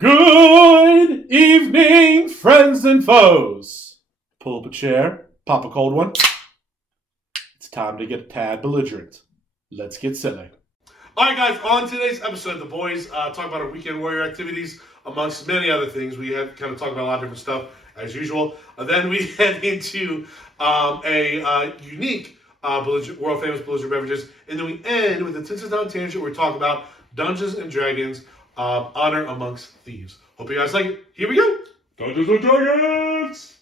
Good evening, friends and foes. Pull up a chair, pop a cold one. It's time to get a tad belligerent. Let's get silly. All right, guys, on today's episode, the boys talk about our weekend warrior activities, amongst many other things. We have kind of talked about a lot of different stuff, as usual. Then we head into a unique world-famous belligerent beverages. And then we end with a Tinted Down Tangent where we talk about Dungeons & Dragons Honor Amongst Thieves. Hope you guys like it. Here we go. Dungeons & Dragons!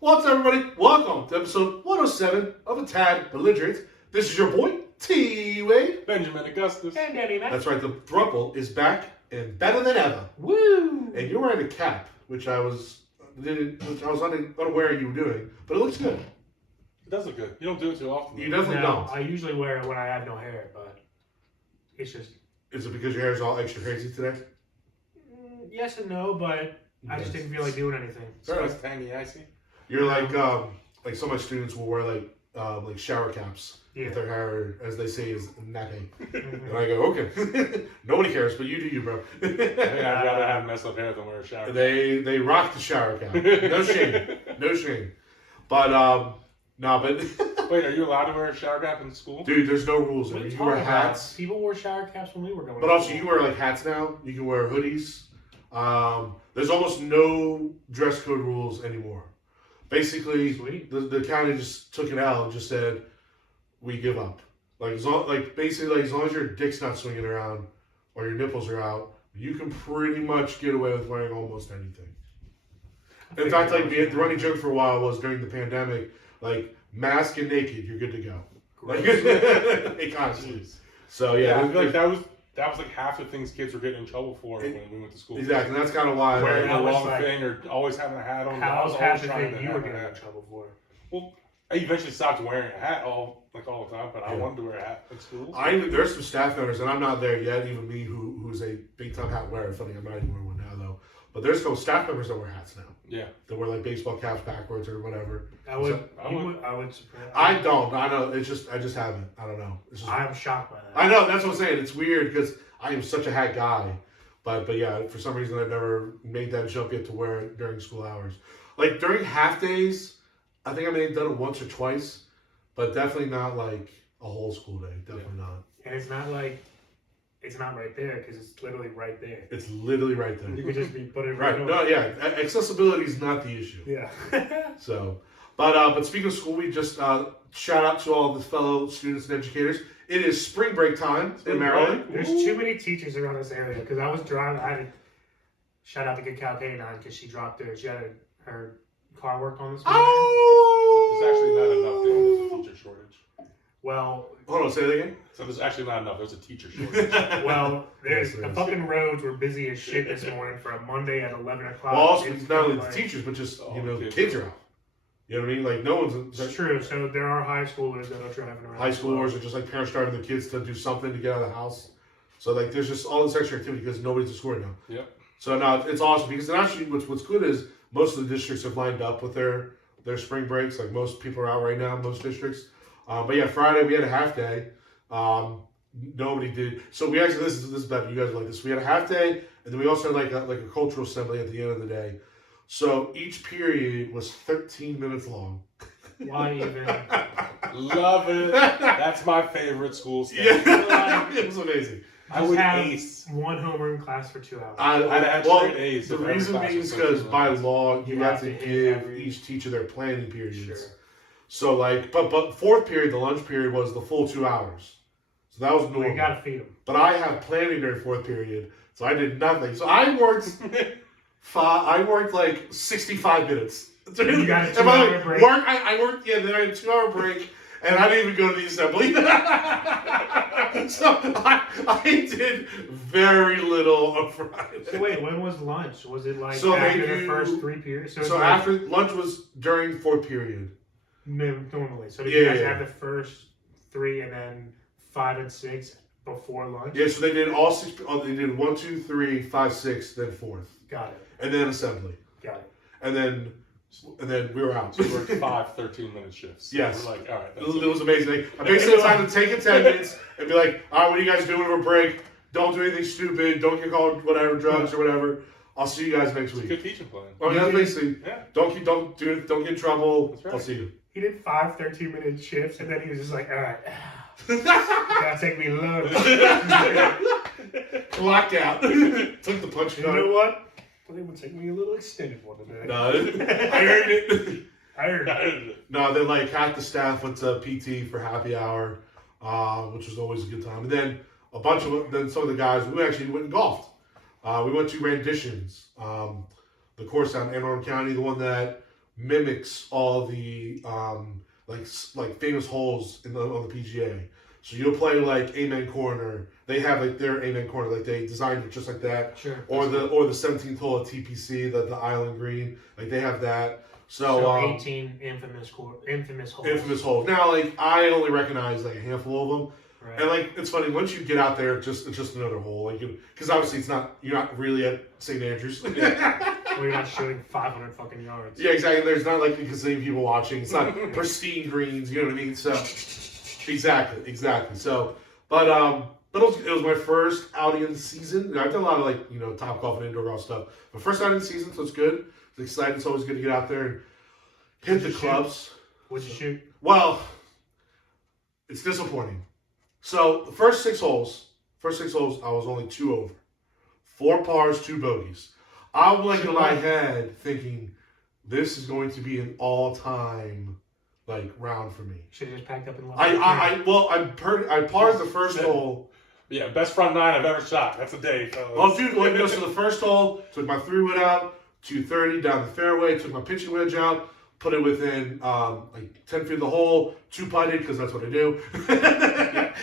What's up, everybody? Welcome to episode 107 of A Tad Belligerent. This is your boy, T-Wade. Benjamin Augustus. And Danny, man. That's right, the throuple is back and better than ever. Woo! And you're wearing a cap, which I was unaware you were doing, but it looks good. It does look good. You don't do it too often. You definitely don't. I usually wear it when I have no hair, but it's just... Is it because your hair is all extra crazy today? Yes and no, but I just didn't feel like doing anything. So it's tangy, icy. You're like some of my students will wear like shower caps with their hair, as they say, is nappy. And I go, okay, nobody cares, but you do you, bro. I think I'd rather have messed up hair than wear a shower. They rock the shower cap. No shame, no shame. But no, but Wait, are you allowed to wear a shower cap in school? dude, there's no rules. What are You you wear talking hats. about? People wore shower caps when we were going. But also, you wear like hats now. You can wear hoodies. There's almost no dress code rules anymore. Basically, Sweet. the county just took it out and just said, "We give up." Like as long as your dick's not swinging around or your nipples are out, you can pretty much get away with wearing almost anything. In fact, like the running joke for a while was during the pandemic, like mask and naked, you're good to go. Like, honestly. So Yeah, yeah, I feel like that was like half the things kids were getting in trouble for when we went to school. exactly. That's kind of why. Wearing That the was wrong like- thing or always having a hat on. I How was was always half the trying thing to you have were a getting in hat. trouble for? Well, I eventually stopped wearing a hat all the time, but I Yeah. wanted to wear a hat at school. There's some staff members, and I'm not there yet. Even me, who's a big time hat wearer. Funny, I'm not even wearing one now though. But there's some staff members that wear hats now. Yeah. That wear like baseball caps backwards or whatever. I would support. I don't. I know. I just haven't. I don't know. It's just, I'm shocked by that. I know. That's what I'm saying. It's weird because I am such a hat guy. But yeah, for some reason I've never made that jump yet to wear it during school hours. Like during half days, I think I may have done it once or twice, but definitely not like a whole school day. Definitely not. And it's not like it's not right there because it's literally right there. It's literally right there. You could just be putting it Right. over. No, yeah. Accessibility is not the issue. Yeah. So, but speaking of school, we just shout out to all the fellow students and educators. It is spring break time in Maryland. There's too many teachers around this area because I was driving. I had to shout out to Good Cow K9 because she dropped her car worked on this morning. Oh! There's actually not enough there. There's a teacher shortage. Well, Hold on, say that again. So there's actually not enough. There's a teacher shortage. there's Yes, there the is. fucking roads were busy as shit this morning for a Monday at 11 o'clock. Well, also, It's it's not only the like- teachers, but just, all you know, the the kids kids are out. You know what I mean? Like, no one's... It's true. So there are high schoolers that are driving around. High schoolers are just like parents driving their kids to do something to get out of the house. So, like, there's just all this extra activity because nobody's at school right now. Yep. So, now it's awesome because then actually what's good is most of the districts have lined up with their spring breaks. Like, most people are out right now, most districts. But yeah, Friday we had a half day. Nobody did. So we actually, this is better. You guys like this. We had a half day, and then we also had like a cultural assembly at the end of the day. So each period was 13 minutes long. Why even? Love it. That's my favorite school stuff. Yeah, it was amazing. I Just would have ace. one homeroom class for 2 hours. I'd have well, straight A's the if every reason class being was is because 13 by minutes. law you have to hit give every- each teacher their planning periods. Sure. So like, but fourth period, the lunch period was the full 2 hours. So that was normal. Well, you gotta feed them. But I have planning during fourth period, so I did nothing. So I worked like 65 minutes. You got a And by the way, 2-hour break? I worked, yeah, then I had a 2-hour break, and I didn't even go to the assembly. So I did very little on Friday. So wait, when was lunch? Was it like So after they the do- first 3 periods? So it's like after lunch was during fourth period. normally. So did Yeah, you guys yeah. have the first 3 and then 5 and 6 before lunch? Yeah, so they did all six. Oh, they did 1, 2, 3, 5, 6, then fourth, Got it. and then assembly, Got it. and then we were out. So we worked 5 13-minute shifts. Yes. We're like, all right. It was amazing. I basically had time to take attendance and be like, all right, what are you guys doing over break? Don't do anything stupid. Don't get called whatever drugs or whatever. I'll see you guys next It's a week. good teaching plan. Oh yeah, basically. Yeah. Don't get in trouble. That's right. I'll see you. He did 5 13-minute shifts, and then he was just like, all right, you gotta take me low. Lockout. Took the punch You card. know what? Well, they would take me a little extended one today. No, I heard it. I heard it. No, then like half the staff went to PT for happy hour, which was always a good time. And then some of the guys we actually went and golfed. We went to Renditions, the course out in Anne Arundel County, the one that mimics all the like famous holes on the PGA. So you'll play like Amen Corner. They have like their Amen Corner, like they designed it just like that. Sure. Or the 17th hole at TPC, the Island Green, like they have that. So 18 infamous holes. Infamous holes. Now, like I only recognize like a handful of them. Right. And like it's funny once you get out there, it's just another hole. Like because obviously you're not really at St. Andrews. Where you're not shooting 500 fucking yards. Yeah, exactly. There's not like a gazillion people watching. It's not pristine greens. You know what I mean? So exactly. So, but it was my first outing in the season. And I've done a lot of like top golf and indoor golf stuff. But first outing in the season, so it's good. It's exciting. It's always good to get out there and hit the clubs. What'd you shoot? Well, it's disappointing. So the first six holes, I was only 2 over. 4 pars, 2 bogeys. I'm like in my head thinking, this is going to be an all-time like round for me. Should have just packed up and left. I parred the first hole. Yeah, best front 9 I've ever shot. That's a day, fellas. Well, dude, so the first hole, took my 3-wood out, 230 down the fairway, took my pitching wedge out, put it within like 10 feet of the hole, 2-putted because that's what I do.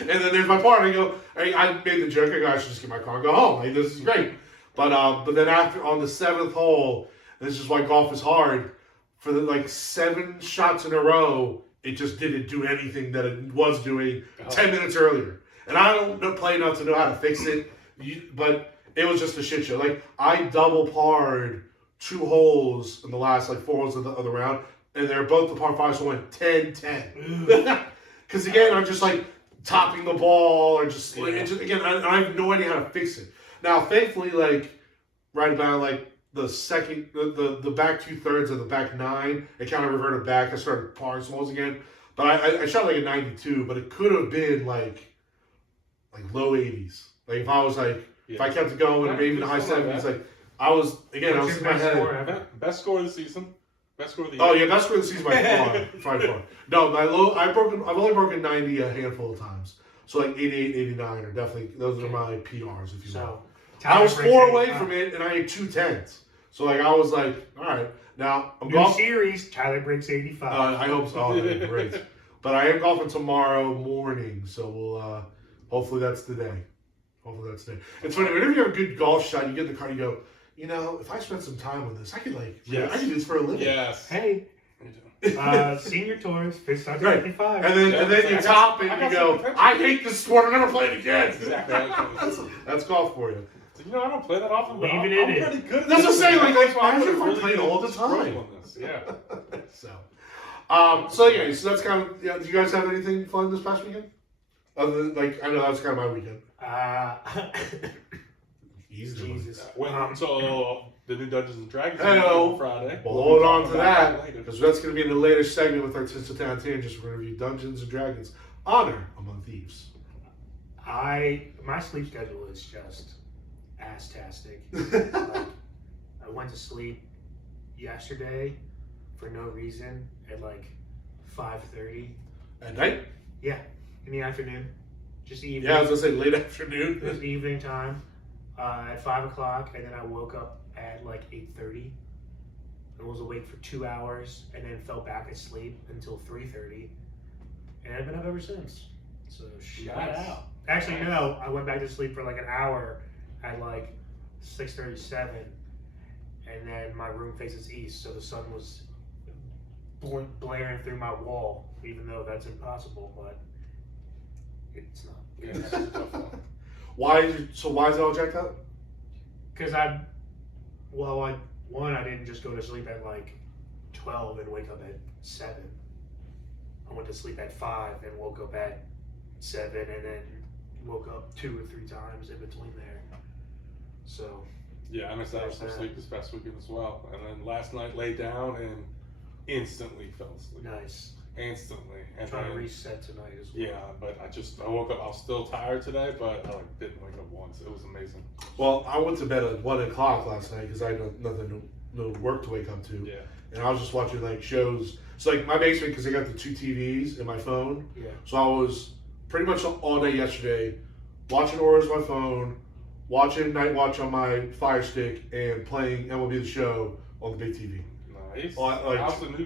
And then there's my par, and I go, I made the joke, I go, I should just get my car and go home. Like, this is great. But then after, on the 7th hole, this is why golf is hard, for the like 7 shots in a row, it just didn't do anything that it was doing 10 minutes earlier. And I don't play enough to know how to fix it, but it was just a shit show. Like, I double parred 2 holes in the last like 4 holes of the round, and they're both the par 5s, so I went 10-10. Because again, I'm just like topping the ball, or just, like, again, I have no idea how to fix it. Now, thankfully, like right about like the second, the back 2/3 of the back 9, it kind of reverted back. I started parring some holes again, but I shot like a 92, but it could have been like low 80s. Like if I was like, if I kept it going, maybe in the high 70s, like I was again, I was in my head. Best score of the season. Best score of the year. Oh yeah, best score of the season by far. By far. No, I've only broken 90 a handful of times. So like 88, 89 are definitely, those are my PRs, if you will. I was 4 away from it, and I had 2 10s. So like I was like, all right, now I'm golfing. Series, Tyler breaks 85. I hope so. Oh, that'd be great. But I am golfing tomorrow morning, so we'll hopefully that's the day. It's funny, whenever you have a good golf shot, you get in the car, you go, if I spent some time on this, I could I could do this for a living. Yes. Hey. Senior tours, fish starts Right. at 55. And then you top it and you go, I hate this sport, I'm never playing it again. Exactly. That's golf for you. I don't play that often, but I'm Leave it in. pretty good at That's what I'm saying, like I'm imagine if I played all the time. Yeah. So anyway, so that's kind of, do you guys have anything fun this past weekend? Other than, I know that was kind of my weekend. Jesus. So the new Dungeons and Dragons Hello. on Friday. Well, hold on to that, because that's going to be in the later segment with our Tinseltown Tangents. We're going to review Dungeons and Dragons Honor Among Thieves. My sleep schedule is just ass-tastic. I went to sleep yesterday for no reason at like 5:30. At night? Yeah, in the afternoon. Just evening. Yeah, I was going to say late afternoon. It was evening time at 5 o'clock, and then I woke up at like 8:30 and was awake for 2 hours, and then fell back asleep until 3:30, and I've been up ever since. So shut out. Actually, no, I went back to sleep for like an hour at like 6:37, and then my room faces east, so the sun was blaring through my wall, even though that's impossible, but it's not. Yeah, that's a tough one. Why is it all jacked up? Because I didn't just go to sleep at like 12 and wake up at 7. I went to sleep at 5 and woke up at 7, and then woke up 2 or 3 times in between there. So Yeah, I missed out on some sleep this past weekend as well. And then last night laid down and instantly fell asleep. nice. Instantly. And Trying to then, reset tonight as well. yeah, but I woke up, I was still tired today, but I didn't wake up once. It was amazing. Well, I went to bed at 1 o'clock last night because I had no work to wake up to. Yeah. And I was just watching like shows. So like my basement, because I got the 2 TVs and my phone. Yeah. So I was pretty much all day yesterday watching Orioles on my phone, watching Night Watch on my Fire Stick, and playing MLB The Show on the big TV. Nice. Well, How's the new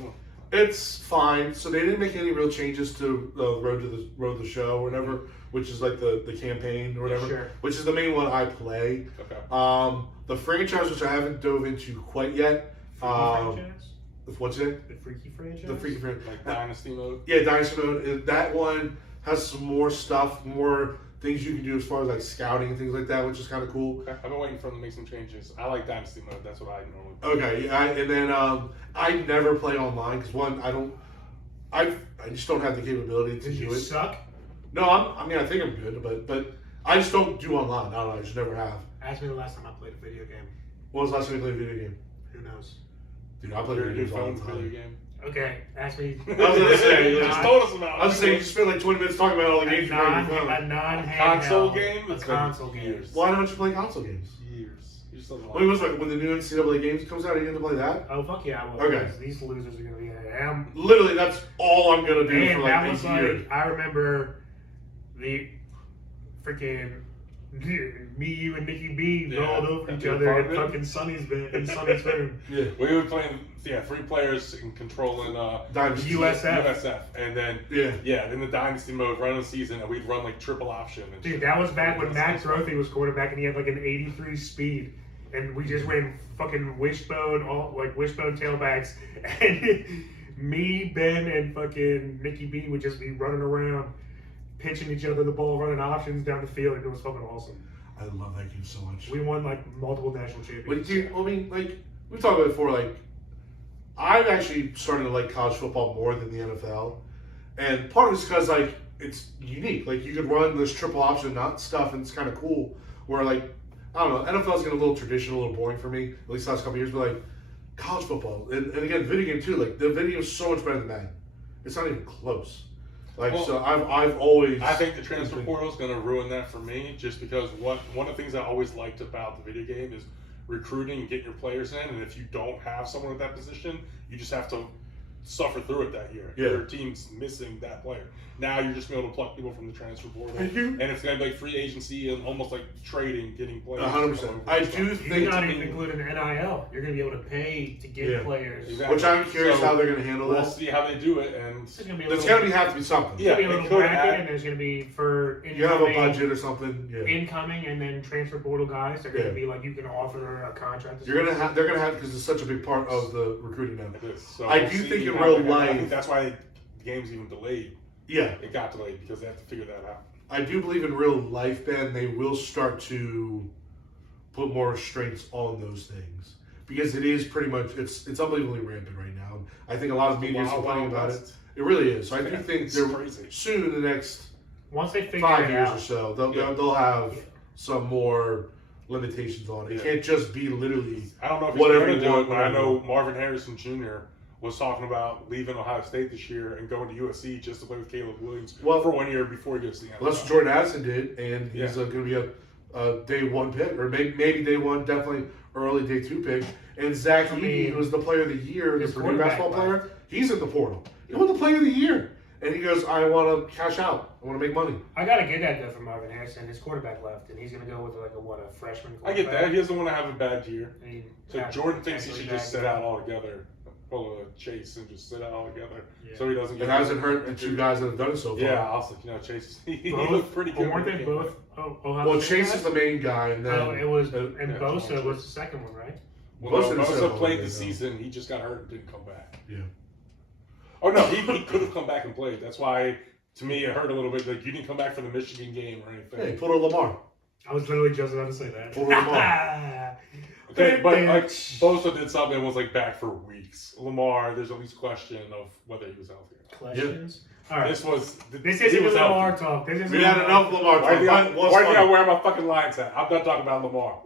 one? It's fine. So they didn't make any real changes to Road to the Show or whatever, which is like the campaign or whatever, Sure. which is the main one I play. Okay. The franchise, which I haven't dove into quite yet. Franchise? What's it? The Freaky franchise? The Freaky franchise. Like Dynasty mode? Yeah, Dynasty Mode. That one has some more stuff, more things you can do as far as like scouting and things like that, which is kind of cool. Okay. I've been waiting for them to make some changes. I like Dynasty mode. That's what I normally Okay, yeah, and then I never play online because one, I just don't have the capability to Did do you it. suck? No, I think I'm good, but I just don't do online. I don't know, I just never have. Ask me the last time I played a video game. When was the last time you played a video game? Who knows? Dude, I play Your video new games all phone the video time. game. Okay, ask me. I was gonna say, You just told us about it. I was saying you spent like 20 minutes talking about all the games you play on your phone. a non-handheld Console game? A It's been console game. years. Why don't you play console games? Years. You just don't like Wait, what's like when the new NCAA games comes out? Are you gonna play that? Oh fuck yeah! I will. Okay. Because these losers are gonna be. I'm. Literally, that's all I'm gonna do Man, for that like was a year. like I remember the freaking me, you, and Nikki B Yeah, rolled over that each big other in apartment. fucking Sonny's bed in Sonny's room. Yeah. We were playing, 3 players and controlling Dynasty. USF. USF, and then Yeah. in the dynasty mode, running the season, and we'd run like triple option. And Dude, shit. that was back when Max Rothy was quarterback and he had like an 83 speed. And we just ran fucking wishbone tailbacks. And me, Ben, and fucking Nikki B would just be running around, pitching each other the ball, running options down the field, and it was fucking awesome. I love that game so much. We won like multiple national But championships. dude, I mean, like we've talked about before, like I've actually started to like college football more than the NFL, and part of it's because like it's unique. Like you could run this triple option not stuff, and it's kind of cool. Where like I don't know, NFL's getting a little traditional, a little boring for me. At least the last couple of years, but like college football and again video game too. Like the video is so much better than that. It's not even close. Like Well, so, I've always. I think the transfer portal is going to ruin that for me, just because one of the things I always liked about the video game is recruiting and getting your players in, and if you don't have someone at that position, you just have to suffer through it that year. Yeah. Your team's missing that player. Now you're just going to be able to pluck people from the transfer portal, I do- and it's going to be like free agency and almost like trading, getting players. 100%. I do think. You're not even including NIL. You're going to be able to pay to get Yeah. players. Exactly. Which I'm curious So, how they're going to handle We'll this. see how they do it, and There's going to be a There's little, got to have to be something. Yeah, there's gonna be a it little could bracket, add- and there's going to be for You have a incoming, budget or something. Yeah. incoming, and then transfer portal guys. They're going Yeah. to be like you can offer a contract. They're gonna have because it's such a big part of the recruiting now. it is. So I we'll do see think in how real they handle it. I life- think that's why the game's even delayed. Yeah, It got delayed because they have to figure that out. I do believe in real life, Ben, they will start to put more restraints on those things because it is pretty much it's unbelievably rampant right now. I think a lot of media is Wild, complaining wild about it. west. It really is. So I do Yeah, think it's they're crazy. soon in the next Once they figure 5 it years out, or so, they'll Yeah. they'll have Yeah. some more limitations on it. It Yeah. can't just be literally. I don't know if he's Whatever going to you do want, it, but I whatever you know want. Marvin Harrison Jr. was talking about leaving Ohio State this year and going to USC just to play with Caleb Williams Well- for 1 year before he goes to the NFL. Well, that's what Jordan Addison did, and he's Yeah. going to be a day 1 pick, or maybe day 1, definitely early day 2 pick. And Zach I Edey, mean, who was the player of the year, the his Purdue quarterback basketball player, left. he's in the portal. He won the player of the year. And he goes, I want to cash out. I want to make money. I gotta get that though from Marvin Harrison. His quarterback left, and he's gonna go with like a freshman. I get that. quarterback. He doesn't want to have a bad year. I mean, So yeah, Jordan thinks he actually should just back- sit out altogether. Pull a Chase and just sit out altogether. Yeah. So he doesn't It get hasn't hurt the two guys that have done it so far. Yeah, I was like, Chase, he Both, looked pretty good. Weren't when they he came both? back. Ohio Well, State Chase guys? is the main guy, and then Oh, it was, uh, and yeah, Bosa Chase. was the second one, right? Well, no, Bosa didn't Bosa sit played all the day, season. He just got hurt and didn't come back. yeah. Oh no, he could have come back and played. That's why, to me, it hurt a little bit. Like you didn't come back for the Michigan game or anything. Hey, pull a Lamar. I was literally just about to say that. Pull them off. Okay, but like Bosa did something and was like back for weeks. Lamar, there's at least question of whether he was healthy or not. Questions. All right. This This he isn't was Lamar healthy. talk. This isn't We had enough Lamar Why talk. do I What's funny? wear my fucking Lions hat? I'm done talking about Lamar.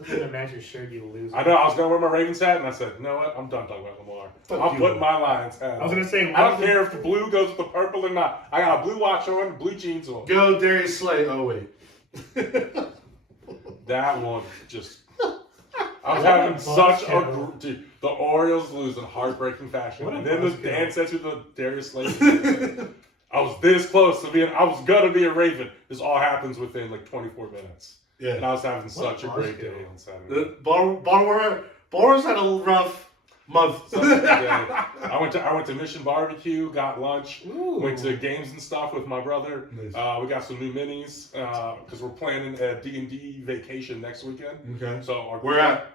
Doesn't that match your shirt, you loser? I know I was gonna wear my Ravens hat, and I said, you know what? I'm done talking about Lamar. Fuck I'm you. putting my Lions hat. I was gonna say, I don't care if the blue goes with the purple or not. I got a blue watch on, blue jeans on. Go Darius Slay. Oh wait. That one just. I was What a having such buzzkill. a dude. The Orioles lose in heartbreaking fashion, What a and then the buzzkill. Dan said to the Darius Slade. I was this close to being. I was gonna be a Raven. This all happens within like 24 minutes, and Yeah. I was having such a great buzzkill. day on Saturday. The Baltimore's had a rough month. I went to Mission Barbecue, got lunch, Ooh. went to games and stuff with my brother. Nice. We got some new minis because we're planning a D&D vacation next weekend. Okay. So Where at?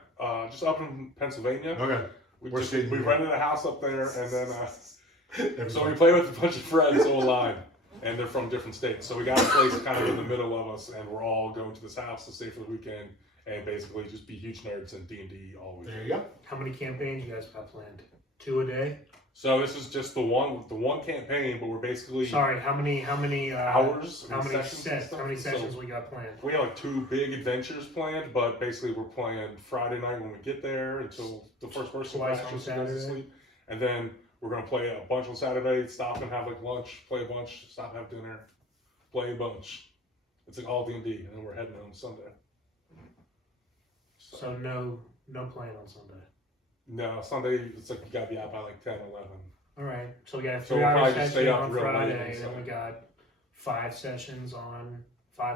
Just up in Pennsylvania. Okay. We We're staying here. rented a house up there, and then so we Everybody. play with a bunch of friends online, and they're from different states. So we got a place kind of in the middle of us, and we're all going to this house to stay for the weekend, and basically just be huge nerds in D&D all weekend. There you go. How many campaigns you guys got planned? 2 a day? So this is just the one campaign, but we're basically Sorry, how many hours, how many sessions and sets? stuff. How many sessions So we got planned? we have like 2 big adventures planned, but basically we're playing Friday night when we get there until the first person Twice on actually goes to Saturday. sleep, and then we're gonna play a bunch on Saturday. Stop and have like lunch, play a bunch, stop and have dinner, play a bunch. It's like all D&D, and then we're heading home Sunday. So no plan on Sunday. No, Sunday it's like you gotta be out by like 10, 11. All right. So we got a So we'll 3-hour probably just stay session up on real late on Friday, and then Saturday. we got 5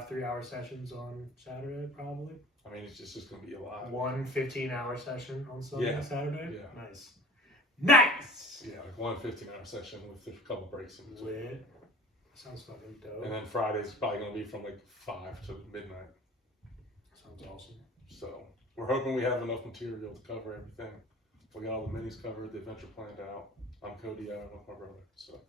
3-hour sessions on Saturday, probably. I mean, it's just gonna be a lot. One 15-hour session on Sunday, Yeah. Saturday. Yeah. Nice. Nice. Yeah, like one 15-hour session with a couple breaks in between. Lit. Sounds fucking dope. And then Friday's probably gonna be from like 5 to midnight. Sounds awesome. So we're hoping we have enough material to cover everything. We got all the minis covered, the adventure planned out. I'm Cody out with my brother. So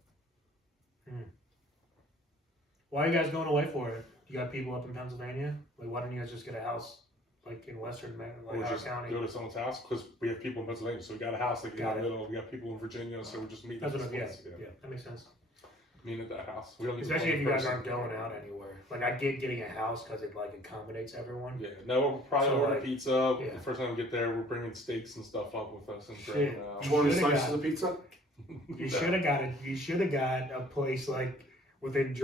Why are you guys going away for it? You got people up in Pennsylvania? Like, why don't you guys just get a house like in Western we'll like just County? go to someone's house because we have people in Pennsylvania. So we got a house like in Got the it. middle. We got people in Virginia, so we're just meeting. That's what at I'm, yeah, this place. yeah, that makes sense. Meeting at that house. We don't need Especially if one you guys person. aren't going out anywhere. Like, I get getting a house because it like accommodates everyone. Yeah, no, we'll probably So, order like, pizza. yeah. The first time we get there, we're bringing steaks and stuff up with us and Shit. grilling out. 20 Should've slices got- of pizza? You should have got it. You should have got a place like within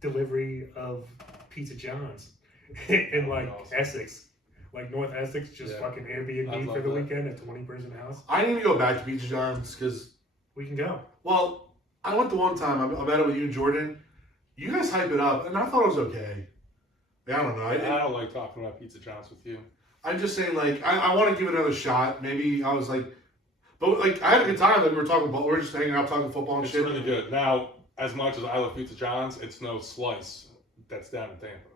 delivery of Pizza John's in like Awesome. Essex, like North Essex. Just Yeah. fucking I'd Airbnb love for the that. weekend, a 20-person house. I need to go back to Beach Arms because, We can go. well, I went the one time. I met up with you and Jordan. You guys hype it up, and I thought it was okay. I don't know. I don't like talking about Pizza John's with you. I'm just saying, like, I want to give it another shot. Maybe I was like, but like, I had a good time. Like, we were talking about, we were just hanging out, talking football and It's shit. really good. Now, as much as I love Pizza John's, it's no Slice that's down in Tampa.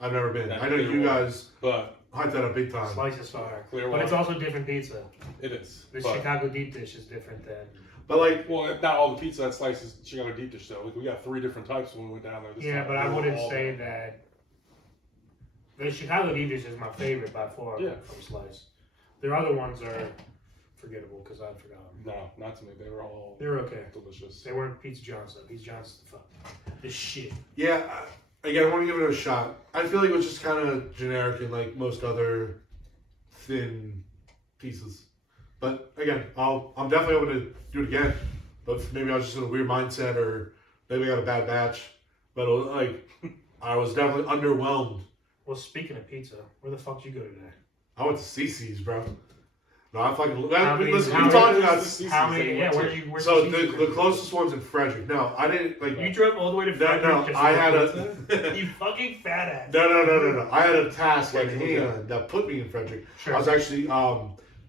I've never been. That I know you Clearwater. guys But hyped that up big time. Slice is fire, Clearwater, but it's also different pizza. it is. The But, Chicago deep dish is different than. But like, well, not all the pizza at Slice is Chicago deep dish though. Like, we got 3 different types when we went down there. This Yeah, time. but I They were wouldn't all- say that. The Chicago deep dish is my favorite by far Yeah. from Slice. Their other ones are forgettable because I forgot them. No, not to me. They were all They were okay. delicious. They weren't Pizza John's though. Pizza John's is the fuck. The shit. yeah, again, I want to give it a shot. I feel like it was just kind of generic in like most other thin pieces. But again, I'm definitely open to do it again. But maybe I was just in a weird mindset, or maybe I got a bad batch. But like, I was definitely underwhelmed. Well, speaking of pizza, where the fuck did you go today? I went to CC's, bro. No, I fucking How many- listen. how We talked many- about CC's How that many? you Yeah, went where to? you? Where's so the the closest one's in Frederick. No, I didn't like. You drove all the way to No, Frederick. no, just I to had get pizza? a. You fucking fat ass. No. I had a task at Like, hand that put me in Frederick. Sure. I was actually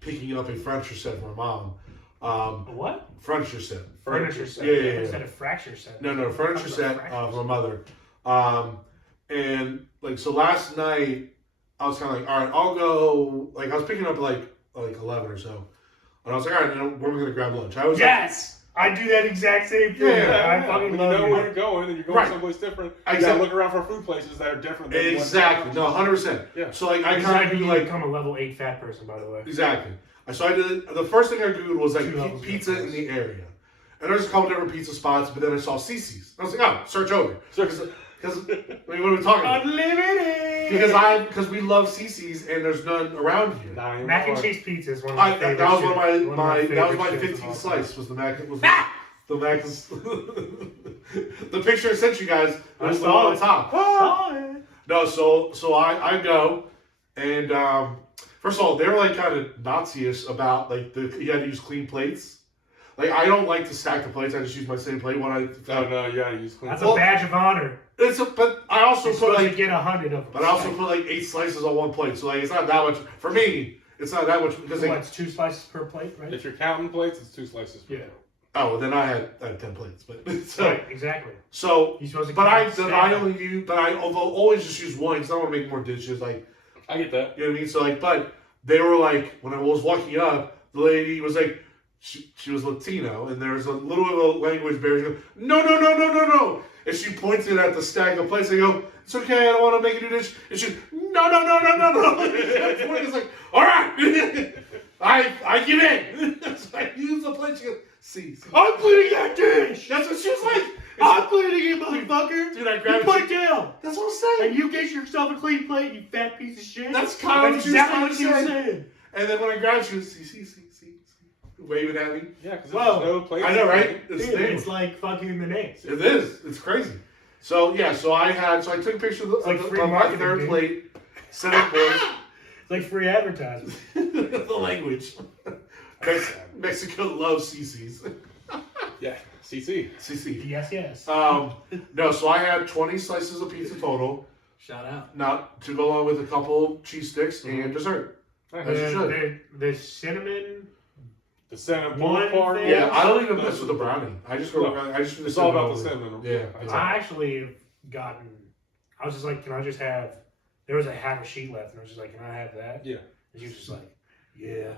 picking up a furniture set for my mom. A what? Furniture set. Furniture set. Yeah. Instead of fracture set. No, furniture set for my mother. And like so last night, I was kind of like, all right, I'll go. Like I was picking up like 11 or so, and I was like, all right, now we're gonna grab lunch. I was Yes, I do that exact same thing. Yeah, I fucking When love you know you. where you're going and you're going Right. someplace different. You Exactly. gotta look around for food places that are different. Than exactly no 100%. Yeah. So like I I kind of do like become a level 8 fat person, by the way. exactly. So I did the first thing I googled was like 2 levels pizza of in the area, And there's a couple different pizza spots, but then I saw Cece's. I was like, oh, search over. Because, what are we talking about? Unlimited! Because we love Cece's and there's none around here. Mac and cheese pizza is one of my favorite. That was my favorite 15th slice. Was the mac? The mac? The picture I sent you guys was the one on top. No, so I go, and first of all, they were like kind of Nazi-ish about like you had to use clean plates. Like I don't like to stack the plates. I just use my same plate when I. Oh no, you gotta use clean. That's a badge of honor. But I also put like get 100 of them. But I also put like 8 slices on one plate, so like it's not that much for me. It's not that much because it's 2 slices per plate, right? If you're counting plates, it's 2 slices per plate. Oh, then I had 10 plates, but so, right, exactly. So, you're supposed to but I always just use one because I want to make more dishes. Like, I get that. You know what I mean? So like, but they were like, when I was walking up, the lady was like, she was Latino, and there was a little bit of a language barrier. She goes, no. And she pointed at the stack of plates. I go, it's okay, I don't want to make a new dish. And she, no. It's like, all right, I give in. So I use the plate. She goes, see. I'm cleaning that dish. That's what she was like. I'm cleaning it, motherfucker. Dude, I grabbed you put it down. That's what I'm saying. And you get yourself a clean plate, you fat piece of shit. That's kind of exactly what you saying. And then when I grabbed, she was, see. Waving at me. Yeah, because there's no place. I know, right? It's like fucking the names. It is. It's crazy. So yeah, so I took a picture of my third plate. Set up boys. It's like free advertising. The language. Mexico loves CC's. Yeah, CC. Yes. No, so I had 20 slices of pizza total. Shout out. Not to go along with a couple cheese sticks and dessert. The cinnamon. The cinnamon part. Yeah, I don't even mess with the brownie. I just go. It's all about the cinnamon. Yeah. I actually gotten. I was just like, can I just have? There was a half a sheet left, and I was just like, can I have that? Yeah. And she was just like, yeah.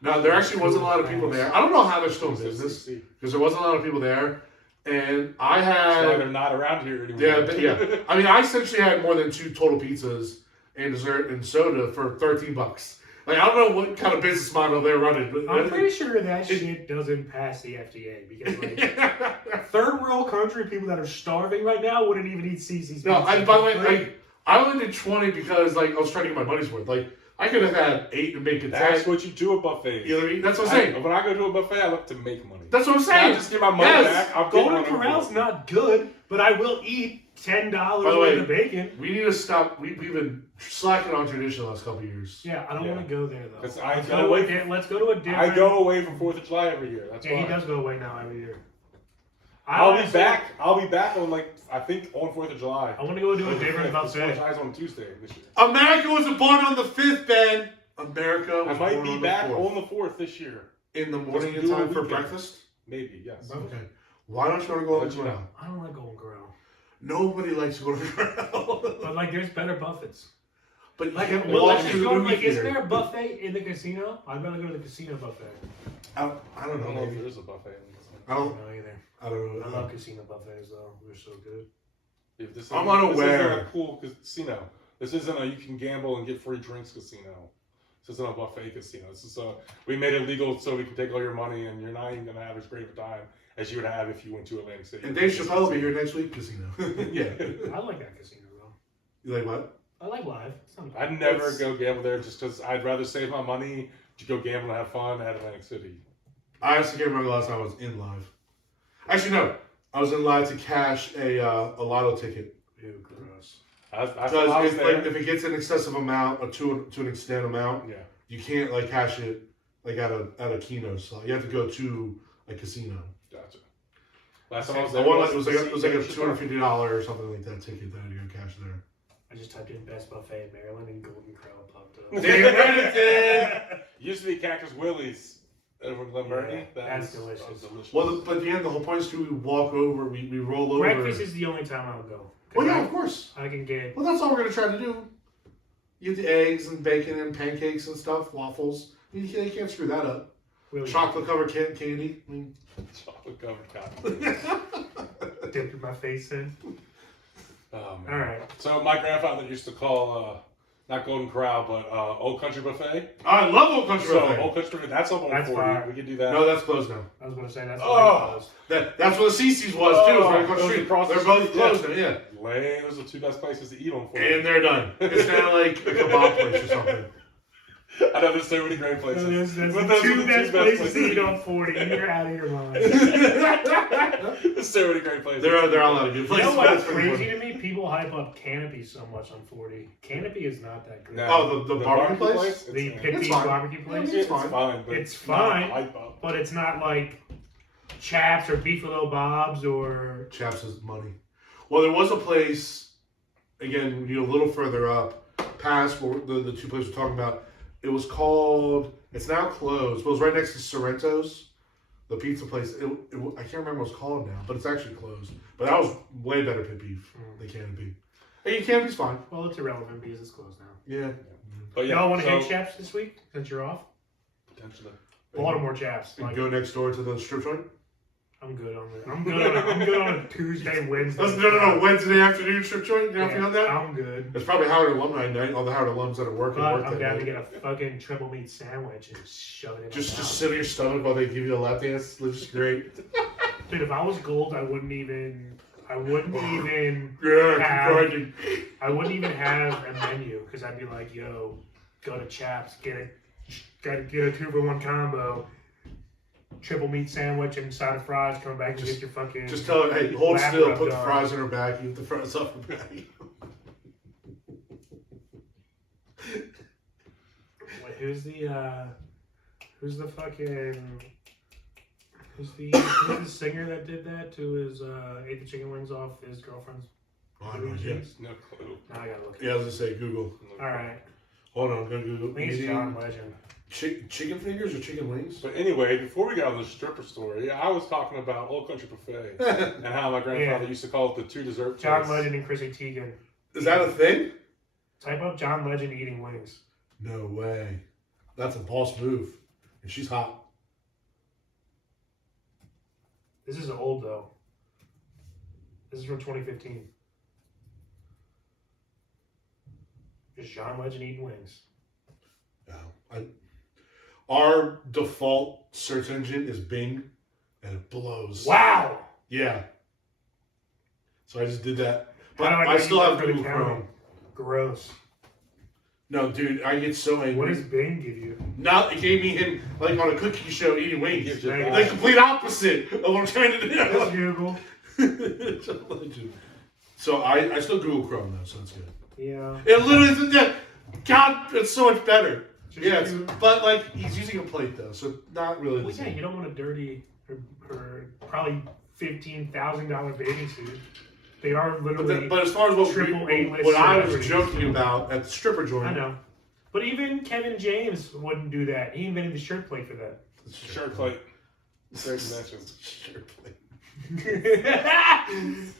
No, there actually wasn't a lot of people there. I don't know how they're still in business because there wasn't a lot of people there, and I had. That's why they're not around here anymore. Yeah. I mean, I essentially had more than 2 total pizzas and dessert and soda for $13. Like, I don't know what kind of business model they're running. But I'm pretty sure that shit doesn't pass the FDA because, like, third world country people that are starving right now wouldn't even eat CC's. No, by the way, I only did 20 because, like, I was trying to get my money's worth. Like, I could have had 8 and make it 10. That's what you do at buffets. You know what I mean? That's what I'm saying. When I go to a buffet, I look to make money. That's what I'm saying. I just get my money back. I'll Golden Corral's not good, but I will eat $10 worth of bacon. We need to stop. We've been slacking on tradition the last couple of years. Yeah, I don't want to go there though. Let's go to a different. I go away for 4th of July every year. That's why. He does go away now every year. I'll be back on I think on 4th of July. I want to go do a different buffet. Eyes on Tuesday this year. America was born on the 5th, Ben. America was I might born be on back the 4th. on the 4th this year. In the morning in time for breakfast? Maybe, yes. Okay. Why don't you want to go to Golden Corral? I don't like Golden Corral. Nobody likes Golden Corral. But like, there's better buffets. But like, isn't there a buffet in the casino? I'd rather go to the casino buffet. I don't know. If there is a buffet. I don't know either. I don't know. I love casino buffets though. They're so good. I'm unaware. This isn't a cool casino. This isn't a you can gamble and get free drinks casino. This isn't a buffet casino. This is we made it legal so we can take all your money and you're not even gonna have as great of a time as you would have if you went to Atlantic City. And Dave Chappelle will be here next week, casino. Yeah. I like that casino though. You like what? I like live. I'd never go gamble there just because I'd rather save my money to go gamble and have fun at Atlantic City. I actually can't remember the last time I was in live. Actually, no. I was in live to cash a lotto ticket. Ew, gross. Because if it gets an excessive amount or to an extent amount, yeah, you can't like cash it like at a Keno slot. You have to go to a casino. Gotcha. Last time I was there, it was like a $250 or something like that ticket that I had to go cash there. I just typed in best buffet in Maryland and Golden Corral popped up. Damn right it did. Used to be Cactus Willie's over in Glen Burnie. Yeah, that's delicious. Well, but the end, the whole point is to walk over, we roll over. Breakfast is the only time I'll go. Well, yeah, of course. I can get. Well, that's all we're gonna try to do. You get the eggs and bacon and pancakes and stuff, waffles. You can't screw that up. Really? Chocolate covered candy. I mean, chocolate covered candy. Dipping my face in. Oh, man. All right. So my grandfather used to call not Golden Corral, but Old Country Buffet. I love Old Country So Buffet. Old Country Buffet, that's up on That's 40. fine. We can do that. No, that's closed now. I was going to say that's Oh, that's where the CC's was too. It was right across the street. across the They're both street, closed now. Yeah, Lame. Those are the two best places to eat on 40. and they're done. It's now like a kebab place or something. I know there's so many great places. That's But the those are two the best places to eat on 40. You're out of your mind. There's so many great places. There are a lot of good You places. know but what's it's pretty crazy funny. to me? People hype up Canopy so much on 40. Canopy is not that great. No, Oh, the barbecue place? The It's Pitney fine. barbecue place? It's fine. But It's not fine. hype up. But it's not like Chaps or Beefalo Bob's or... Chaps is money. Well, there was a place, again, a little further up, past where the two places we're talking about. It was called, it's now closed, but it was right next to Sorrento's, the pizza place. I can't remember what it's called now, but it's actually closed. But that was way better pit beef than Canopy. Hey, Canopy's fine. Well, it's irrelevant because it's closed now. Yeah. But yeah, Y'all want to so, hit Chaps this week since you're off? potentially. Baltimore Chaps. And Like, go next door to the strip joint? I'm good on it. I'm good on a Tuesday, Wednesday. No. Wednesday afternoon strip joint? You're not Yeah, feeling that? I'm good. It's probably Howard Alumni Night. All the Howard alums that are working But work I'm that down night. to get a fucking triple meat sandwich and shove it in Just my mouth. sit on your stomach while they give you a lap dance. It's just great. Dude, if I was gold, I wouldn't even Yeah, have, keep I wouldn't even have a menu because I'd be like, yo, go to Chaps, get a 2-for-1 combo, triple meat sandwich and side of fries, come back and get your fucking... Just tell her, hey, hold lap still, rub put the done. fries in her back, eat the fries off her back. Wait, who's the singer that did that to his, ate the chicken wings off his girlfriend's? Oh, I have no idea. No clue. Now I gotta look. Yeah, I was gonna say Google. Alright. Hold on, I'm gonna Google. I think it's John Legend. Chicken fingers or chicken wings? But anyway, before we got on the stripper story, I was talking about Old Country Buffet and how my grandfather used to call it the two dessert John place. Legend and Chrissy Teigen. Is that a thing? Type up John Legend eating wings. No way. That's a boss move. And she's hot. This is old though. This is from 2015. Just John Legend eating wings. Our default search engine is Bing, and it blows. Wow! Yeah. So I just did that. How But do I get still that have for the Google county? Chrome. Gross. No, dude, I get so angry. What does Bing give you? Now it gave me him like on a cookie show eating wings. Gives you Right. The complete opposite of what I'm trying to That's do. Google. So I still Google Chrome though, so it's good. Yeah. It literally isn't that. God, it's so much better. Just Yeah, do- but like he's using a plate though, so not really Well, the yeah, same. you don't want to dirty her probably $15,000 bathing suit. They are literally. But as far as what, triple A-list what I was celebrities. joking about at the stripper joint, I know. But even Kevin James wouldn't do that. He invented the shirt plate for that. Shirt plate. Great dimensions. Shirt plate.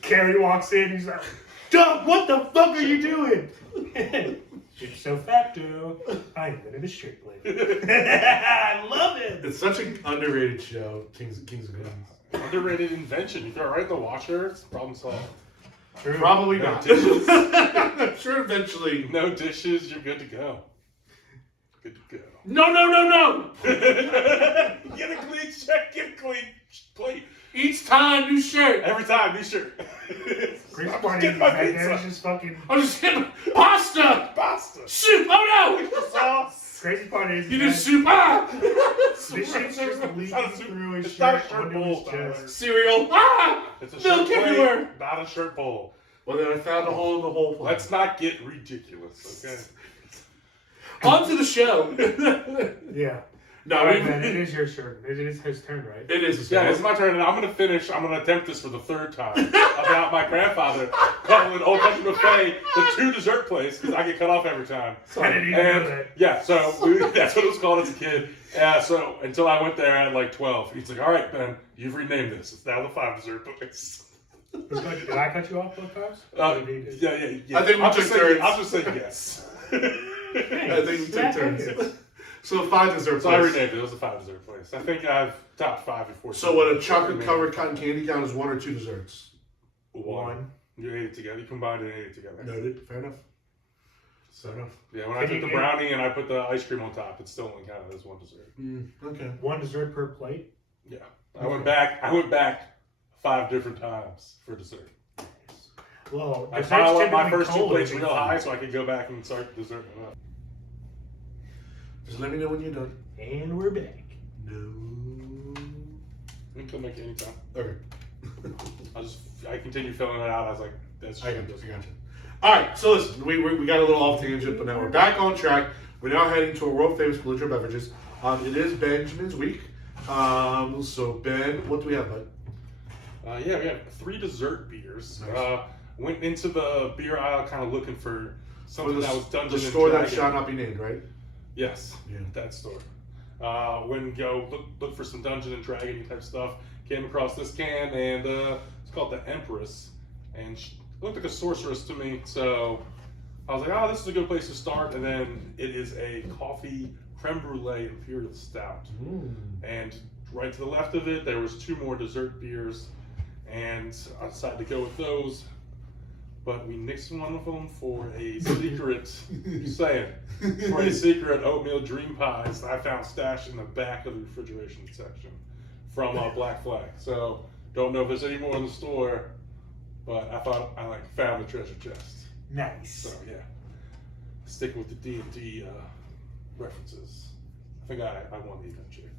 Carrie walks in, he's like, Doug, what the fuck are you doing? Ipso facto, I invented a shirt plate. I love it. It's such an underrated show, Kings of Queens. Underrated invention. You throw it right in the washer, it's problem solved. True. Probably No not. dishes. I'm sure eventually. No dishes, you're good to go. Good to go. No. Get a clean check, get a clean plate. Each time, new shirt. Every time, be sure. Crazy I'm part just is getting my that pizza. guy's just fucking. I'm just getting pasta. Pasta. Soup. Oh no. Sauce. Crazy part is You that do soup. Ah. this shit's just leaking through his It's not a shirt shirt onto bowl, his Tyler. chest. Cereal. Ah. It's a Milk shirt plate, everywhere. not a shirt bowl. Well, then I found a hole in the whole plate. Let's not get ridiculous, okay? On to the show. Yeah. No, Alright, man, it is your turn. It is his turn, right? It is. Yeah, it's my turn, and I'm going to finish. I'm going to attempt this for the third time about my grandfather calling Old Country Buffet the two dessert place because I get cut off every time. I didn't even know And that. yeah, so that's what it was called as a kid. So until I went there at like 12, he's like, "All right, Ben, you've renamed this. It's now the 5 dessert place." Did I cut you off both times? Yeah. I think we I'll took just say, turns. I'll just say yes. I think we took turns. So 5 dessert So I place. renamed it. It was a 5 dessert place. I think I've top 5 before. So what a chocolate covered cotton candy count is 1 or 2 desserts. One. You ate it together. You combined it and ate it together. Noted. Fair enough. Fair enough. Yeah, when I took the brownie and I put the ice cream on top, it's still only counted as one dessert. Okay. One dessert per plate? Yeah. I went back 5 different times for dessert. Well, I followed my first 2 plates real high so I could go back and start dessert. Just let me know when you're done. And we're back. No. You can make it anytime. Okay. I continue filling it out. I was like, that's I got you. All right, so listen, we got a little off tangent, but now we're back on track. We're now heading to a world famous belligerent beverages. It is Benjamin's week. So Ben, what do we have, bud? Yeah, we have 3 dessert beers. Nice. Went into the beer aisle kind of looking for something that was Dungeon the and store that Dragon. shall not be named, right? Yes, Yeah. that store. Went and look for some Dungeon and Dragon type stuff. Came across this can, and it's called the Empress, and she looked like a sorceress to me. So I was like, oh, this is a good place to start. And then it is a coffee creme brulee imperial stout, and right to the left of it there was 2 more dessert beers, and I decided to go with those. But we nixed one of them for a secret, for a secret oatmeal dream pies that I found stashed in the back of the refrigeration section from Black Flag. So don't know if there's any more in the store, but I thought I found the treasure chest. Nice. So yeah, sticking with the D&D references. I think I won the adventure.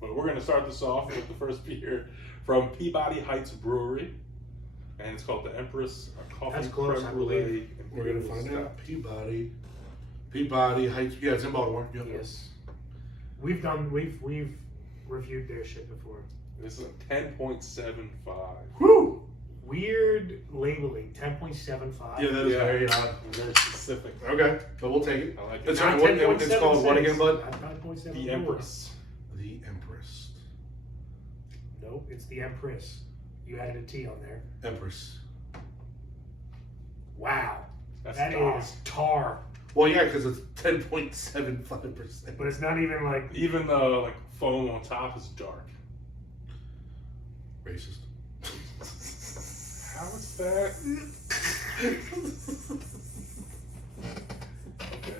But we're gonna start this off with the first beer from Peabody Heights Brewery. And it's called the Empress Coffee That's close, Creme I Brulee. believe. We're gonna find out. Peabody Heights. Yeah, it's in Baltimore. Yep. Yes. We've reviewed their shit before. This is a 10.75. Woo! Weird labeling, 10.75. Yeah, that is very odd. Very specific. Okay, but we'll take it. I like it. It's it's called what again, bud? The Empress. The Empress. Nope, it's the Empress. You added a T on there. Empress. Wow. That's That dark. is tar. Well, yeah, because it's 10.75%. But it's not even like. Even the foam on top is dark. Racist. How is that? Okay.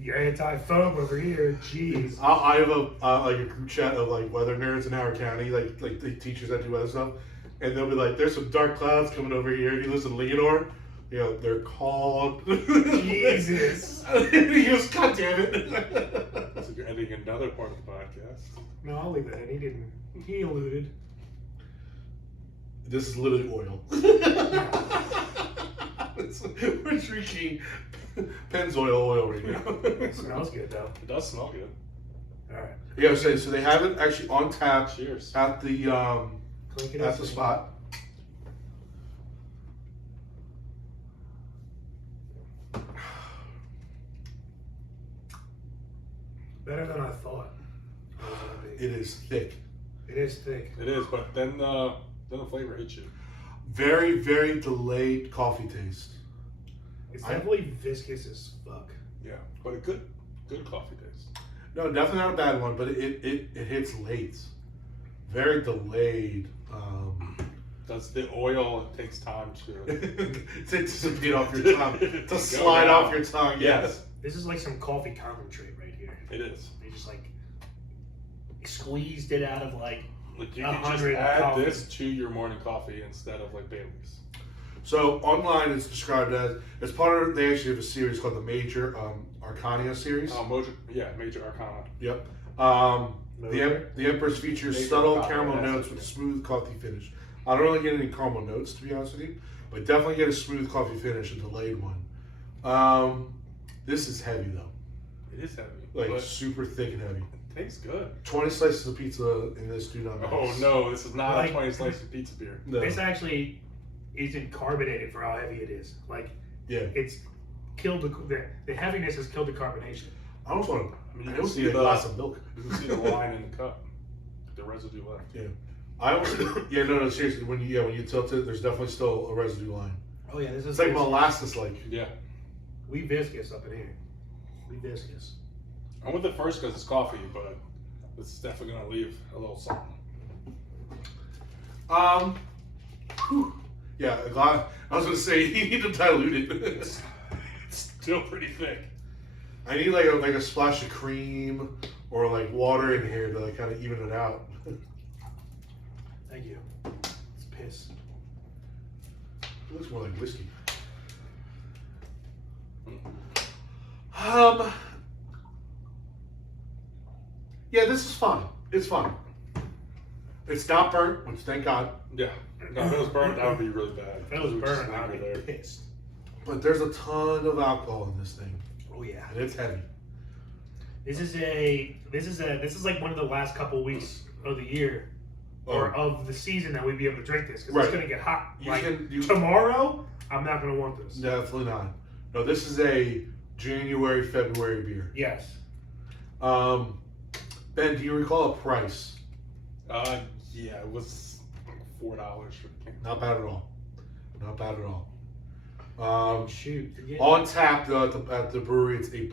You're anti-foam over here. Jeez. I have a group chat of weather nerds in Howard County, like the teachers that do weather stuff, and they'll be like, "There's some dark clouds coming over here." And he lives in Leonore. You know, they're called. Jesus. He goes, "God damn it!" So you're ending another part of the podcast. No, I'll leave that in. He didn't. He alluded. This is literally oil. We're drinking Pennzoil right now. It smells good though. It does smell good. All right. Yeah, so they have it actually on tap Cheers. at the Clink it at up the and- spot. Better than I thought. It is thick. It is thick. It is, but then the flavor hits you. Very, very delayed coffee taste. It's definitely viscous as fuck. Yeah, but a good coffee taste. No, definitely not a bad one, but it hits late. Very delayed. Does the oil takes time to to dissipate off your tongue, to slide down. off your tongue. Yes. This is like some coffee concentrate right here. It is. They just squeezed it out of Like you can just 100 add coffee. this to your morning coffee instead of Bailey's. So online, it's described as part of. They actually have a series called the Major Arcana series. Major Arcana. Yep. Motor? The Empress features Major subtle Arcana, caramel yeah, notes yeah. with smooth coffee finish. I don't really get any caramel notes, to be honest with you, but definitely get a smooth coffee finish, a delayed one. This is heavy though, It is heavy. like but super thick and heavy. it tastes good. 20 slices of pizza in this do not mix. Oh no, this is not Like- a 20 slice of pizza beer. No. This actually isn't carbonated for how heavy it is. Like Yeah. it's killed the heaviness has killed the carbonation. I almost want I mean, to. you I can almost see need a the glass of milk. you can see the line in the cup, the residue left. I almost. Yeah, no, seriously. When you tilt it, there's definitely still a residue line. Oh yeah, this is It's like molasses, like. Yeah, we viscous up in here. We viscous. I went the first because it's coffee, but this is definitely gonna leave a little something. Whew. Yeah, a glass. I was gonna say you need to dilute it. still pretty thick. I need like a splash of cream or like water in here to like kind of even it out. Thank you. It's piss. It looks more like whiskey. Yeah, this is fun. It's fun. It's not burnt, which thank God. Yeah. No, if it was burnt, that would be really bad. If it was It would just burnt, I would linger be pissed. But there's a ton of alcohol in this thing, Oh yeah. and it's heavy. This is like one of the last couple weeks of the year or of the season that we'd be able to drink this because Right. it's gonna get hot. You Tomorrow, I'm not gonna want this. Definitely not. No, this is a January, February beer. Yes. Ben, do you recall a price? Yeah, it was like $4 for the can. Not bad at all. Not bad at all. Shoot. Forget On tap though at the brewery, it's $8.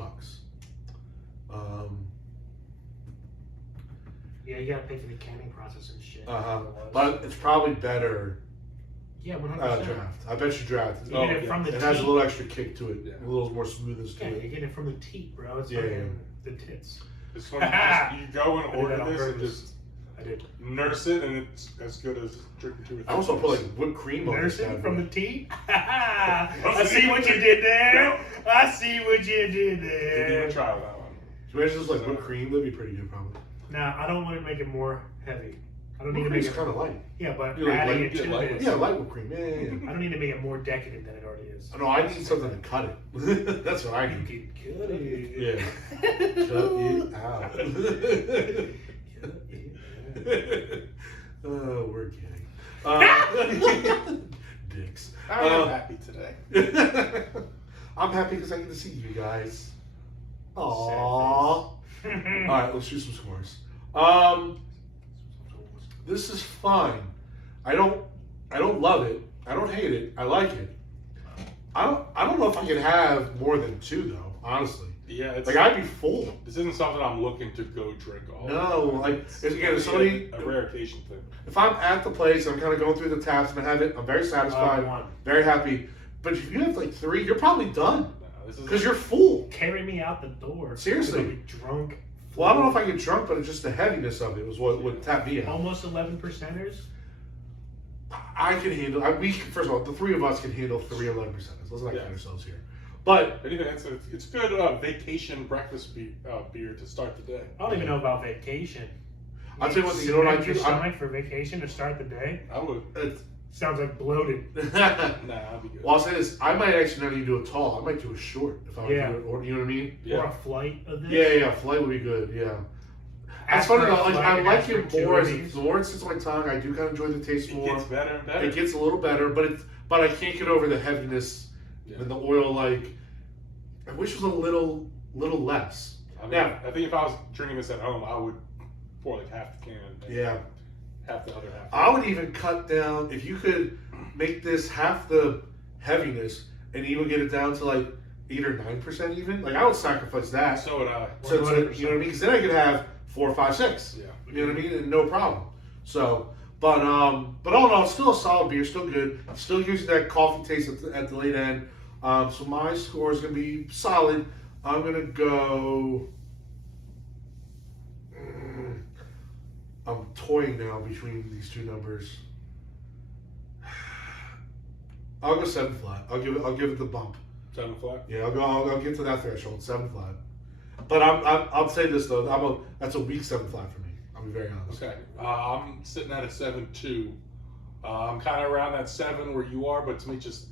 Yeah, you gotta pay for the canning process and shit. But it's probably better yeah, 100%. draft. I bet you draft. You get it from the It teat. has a little extra kick to it, Yeah. a little more smoothness to Yeah, it. you get it from the teat, bro. It's Yeah, fucking the tits. It's when you go and I did order that on this and purpose. just I did. nurse it, and it's as good as drinking 2 or 3. I also put like whipped cream on this. Nursing bad from boy. the teat. I see what you did there. I see what you did Didn't there. even try that one. Can you imagine just like whipped cream? That'd be pretty good, probably. Now, I don't want to make it more heavy. I don't need Whipped to make cream's it. kind of light. Yeah, but You like adding light- it to light this. Yeah, light whipped cream. Yeah. I don't need to make it more decadent than it already is. No, I need something to cut it. That's what I You need. can cut it. Yeah. Cut it out. Cut it out. Oh, we're kidding. Dicks. I am happy today. I'm happy because I get to see you guys. Aww. All right, let's shoot some scores. This is fine. I don't love it. I don't hate it. I like it. I don't know if I could have more than 2 though. Honestly, Yeah, it's like I'd be full. This isn't something I'm looking to go drink all. No, the time. like again, if somebody, a rare occasion thing. if I'm at the place, I'm kind of going through the taps and I have it. I'm very satisfied, One. very happy. But if you have like 3, you're probably done No, this is because you're full. Carry me out the door. Seriously. I'm gonna be drunk. Well, I don't know if I get drunk, but it's just the heaviness of it was what would tap me out. Almost 11%ers. I can handle. First of all, the 3 of us can handle 3 11%. Let's not Yeah. kid ourselves here. But But even it's good vacation breakfast beer to start the day. I don't even know about vacation. I'll tell you one thing. You know what I Cement your do? stomach for vacation to start the day? I would. Sounds like bloated. Nah, I'd be good. Well, I'll say this. I might actually not even do a tall. I might do a short if I would Yeah. do it. Or, you know what I mean? Yeah. Or a flight of this. Yeah. Flight would be good. Yeah. That's Ask funny for a though. Like, flight I and like ask for it 2 more of as these. the more it sits on my tongue. I do kind of enjoy the taste It more. gets better and better. It gets a little better, but I can't get over the heaviness Yeah. and the oil. Like I wish it was a little less. I mean, Now- I think if I was drinking this at home, I would pour like half the can. And Yeah. Half the other half. I would even cut down if you could make this half the heaviness and even get it down to like 8 or 9% even. Like I would sacrifice that. So would I. So, you know what I mean? Because then I could have 4, 5, 6. Yeah. You know what I mean? And no problem. So, but all in all, it's still a solid beer, still good. Still using that coffee taste at the late end. So my score is gonna be solid. I'm gonna go. I'm toying now between these 2 numbers. I'll go 7 flat. I'll give it the bump. 7 flat. Yeah, I'll get to that threshold, 7 flat. But I'll say this though, that's a weak 7 flat for me. I'll be very honest. Okay. I'm sitting at a 7.2. I'm kind of around that 7 where you are, but to me, just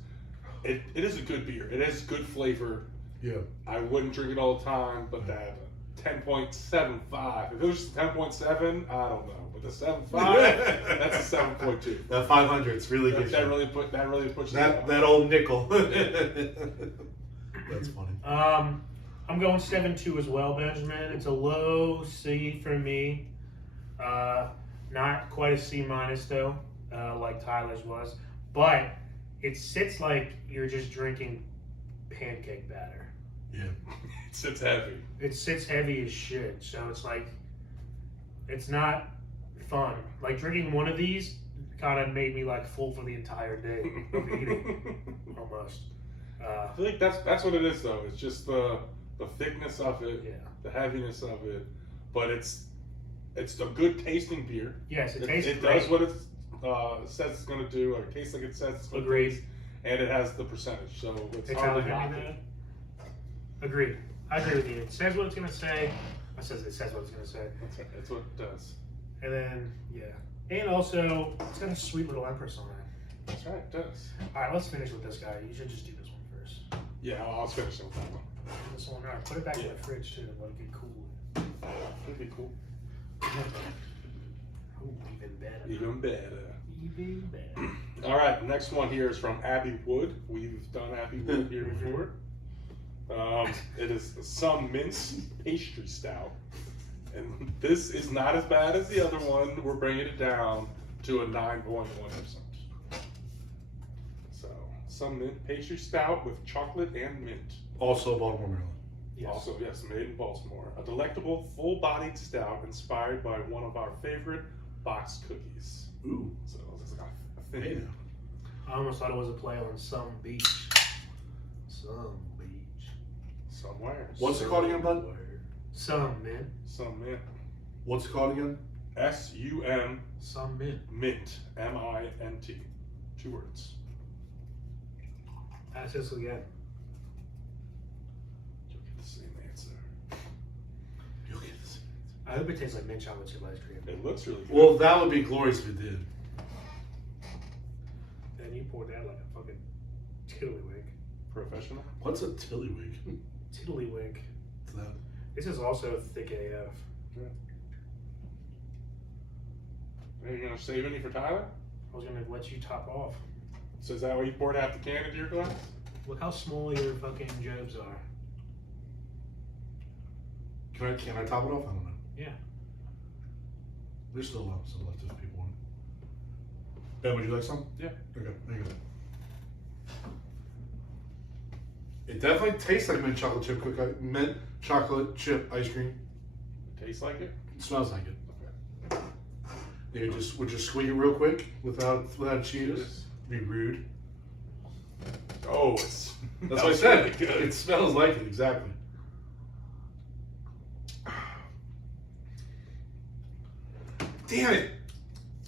it is a good beer. It has good flavor. Yeah. I wouldn't drink it all the time, but that 10.75. If it was just 10.7, I don't know. But the 7.5, that's a 7.2. That 500, it's really good. That really puts that old nickel. That's funny. I'm going 7.2 as well, Benjamin. It's a low C for me. Not quite a C minus though, like Tyler's was. But it sits like you're just drinking pancake batter. Yeah. It sits heavy. It sits heavy as shit. So it's like, it's not fun. Like drinking one of these kind of made me like full for the entire day of eating, almost. I feel like that's what it is though. It's just the thickness of it, Yeah. the heaviness of it, but it's a good tasting beer. Yes, it tastes It great. does what it says it's going to do, or it tastes like it says it's going to Agreed. taste, and it has the percentage, so it's It's hard to telling knock me it. that. Agreed. I agree with you. It says what it's gonna say. It says what it's gonna say. That's what it does. And then and also it's got a sweet little empress on it. That's right, it does. All right, let's finish with this guy. You should just do this one first. Yeah, I was finishing with that one. This one, all right. Put it back in the fridge too. Let it get cool. That'd be cool. Ooh, even better. Even better. Even better. All right, the next one here is from Abbey Wood. We've done Abbey Wood here before. It is some mince pastry stout, and this is not as bad as the other one. We're bringing it down to a 9.1%. So, some mint pastry stout with chocolate and mint. Also Baltimore, Maryland. Yes. Also, yes, made in Baltimore. A delectable, full-bodied stout inspired by one of our favorite boxed cookies. Ooh. So it's like a Hey thing. I almost thought it was a play on some beach. Some beach. Somewhere. What's it called again, bud? Some mint. Some mint. What's it called again? SUM Some mint. mint. MINT. 2 words. Ask this again. You'll get the same answer. You'll get this. I hope it tastes like mint chocolate chip ice cream. It looks really good. Well, that would be glorious if it did. And you poured that like a fucking tiddlywink. Professional. What's a tiddlywink? Tiddlywink. What's that? This is also thick AF. Are you gonna save any for Tyler? I was gonna let you top off. So is that why you poured half the can into your glass? Look how small your fucking jobs are. Can I top it off? I don't know. Yeah. There's still some left if people want it. Ben, would you like some? Yeah. Okay, there you go. It definitely tastes like mint chocolate chip ice cream. It tastes like it? It smells like it. Okay. You would just squeak it real quick without cheese. Yes. Be rude. Oh, it's That's what I said. It smells like it, exactly. Damn it.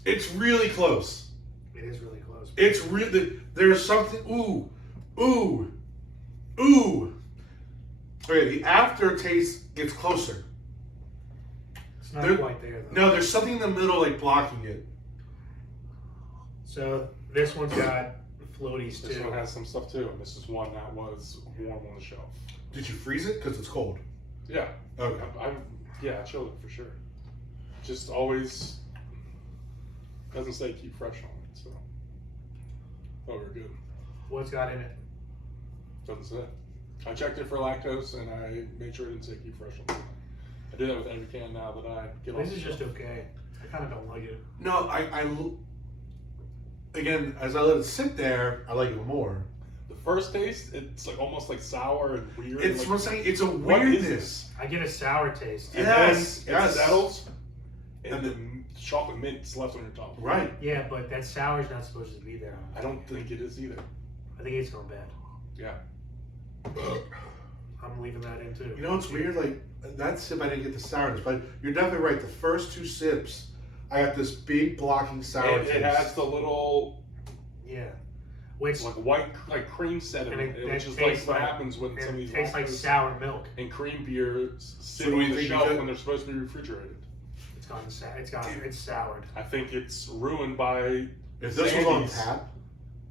It's really close. It is really close. It's really, there's something, ooh. Okay, the aftertaste gets closer. It's not There- quite there though. No, there's something in the middle like blocking it. So this one's got floaties This too. one has some stuff too, and this is one that was warm on the shelf. Did you freeze it? Because it's cold. Yeah. Okay. Yeah, I chilled it for sure. Just always doesn't say keep fresh on it, so. Oh, we're good. What's got in it? Doesn't say. I checked it for lactose and I made sure it didn't say keep fresh on it. I do that with every can now that I get off This the is just shelf. okay. I kind of don't like it. No, again, as I let it sit there, I like it more. The first taste, it's like almost like sour and weird. It's like, what I'm saying. It's a what is weirdness. I get a sour taste. And Yes, then yes. it settles, and And the chocolate mint's left on your tongue. Right. Yeah, but that sour's not supposed to be there. I don't think it is either. I think it's gone bad. Yeah. I'm leaving that in too. You know what's weird? Like that sip, I didn't get the sourness, but you're definitely right. The first 2 sips, I got this big blocking sour taste. It has the little Yeah. Which like white like cream sediment, And it which is tastes like what like- happens when some of it these tastes like lactose sour milk. and cream beers sit do we on the think shelf that- when they're supposed to be refrigerated. It's soured. I think it's ruined by If this was on Sandy's. tap,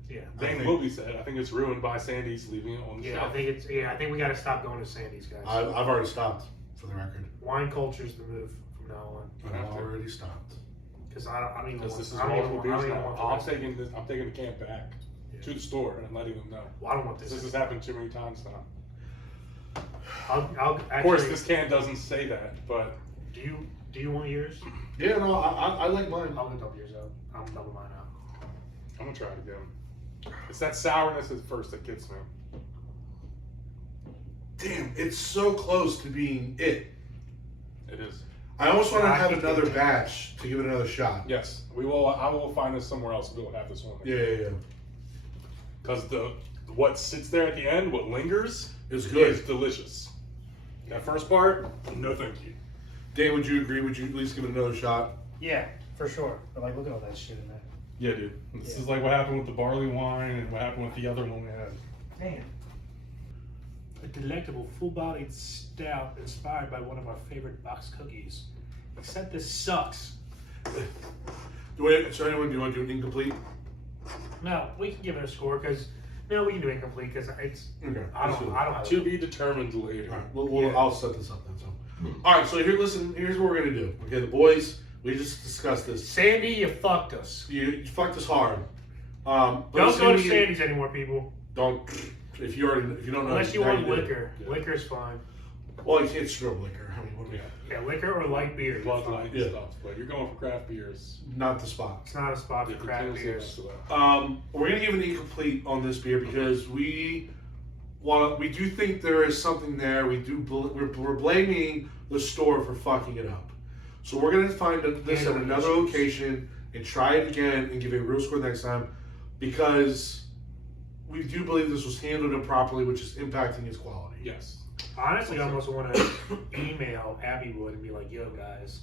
Yeah. I Thing think- will be said. I think it's ruined by Sandy's leaving it on the Yeah, shelf. I think we gotta stop going to Sandy's, guys. I've already stopped, for the record. Wine culture's the move from now on. I've have to. already stopped. Because I don't even Because want. this is I don't even multiple want. I beers don't even now. want the I'm rest. taking this. I'm taking the can back Yeah. to the store and letting them know. Well, I don't want This this. has happened too many times now. I'll Of actually. course, this can doesn't say that, but Do you want yours? Yeah, no, I like mine. I'll go double yours out. I'm double mine out. I'm gonna try it again. It's that sourness at first that gets me. Damn, it's so close to being it. It is. I almost want to Yeah, I have think another it- batch to give it another shot. Yes, we will. I will find this somewhere else. We'll have this one. Yeah. Because what sits there at the end, what lingers, It's good. is delicious. That first part, no thank you. Dan, would you agree? Would you at least give it another shot? Yeah, for sure. But like, look at all that shit in there. Yeah, dude. This Yeah. is like what happened with the barley wine and what happened with the other one we had. Man. A delectable, full-bodied stout inspired by one of our favorite box cookies. Except this sucks. Do you want to do an incomplete? No, we can give it a score because we can do incomplete because it's. Okay. I don't have To be determined later. All right. I'll set this up then. So, all right. So here's what we're gonna do. Okay, the boys. We just discussed this. Sandy, you fucked us. You fucked us hard. Don't go to Sandy's anymore, people. Don't. If you don't know. Unless you now want do. liquor. Yeah. Liquor's fine. Well, you can't screw up liquor. I mean, what do we Yeah. Yeah, liquor or light beer. Bud Light Yeah. stuff. But you're going for craft beers. Not the spot. It's not a spot for Yeah, craft continuously beers. next to that. We're gonna give an incomplete on this beer because we do think there is something there. We're blaming the store for fucking it up. So we're gonna find this at Handling another issues. location and try it again and give it a real score next time because we do believe this was handled improperly, which is impacting its quality. Yes. Honestly, I almost want to email Abby Wood and be like, yo, guys,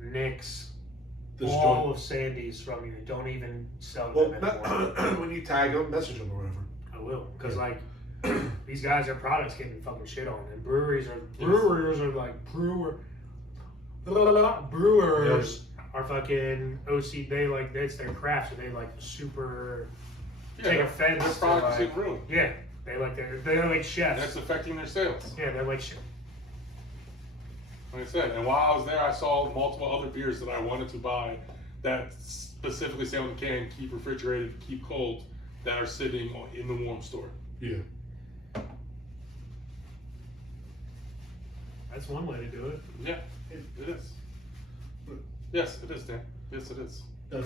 nix This all joint. of Sandy's from you. Don't even sell Well, them anymore. when you tag them, message them or whatever. I will. Because, like, these guys, their products getting fucking shit on. And brewers are are fucking OC. It's their craft, so they, like, super take offense. Their to, product like, is ruined. yeah. They're like chefs. That's affecting their sales. Yeah, they're like chefs. Like I said, and while I was there, I saw multiple other beers that I wanted to buy that specifically say on the can, keep refrigerated, keep cold, that are sitting in the warm store. Yeah. That's one way to do it. Yeah, it is. Yes, it is, Dan. Yes, it is. All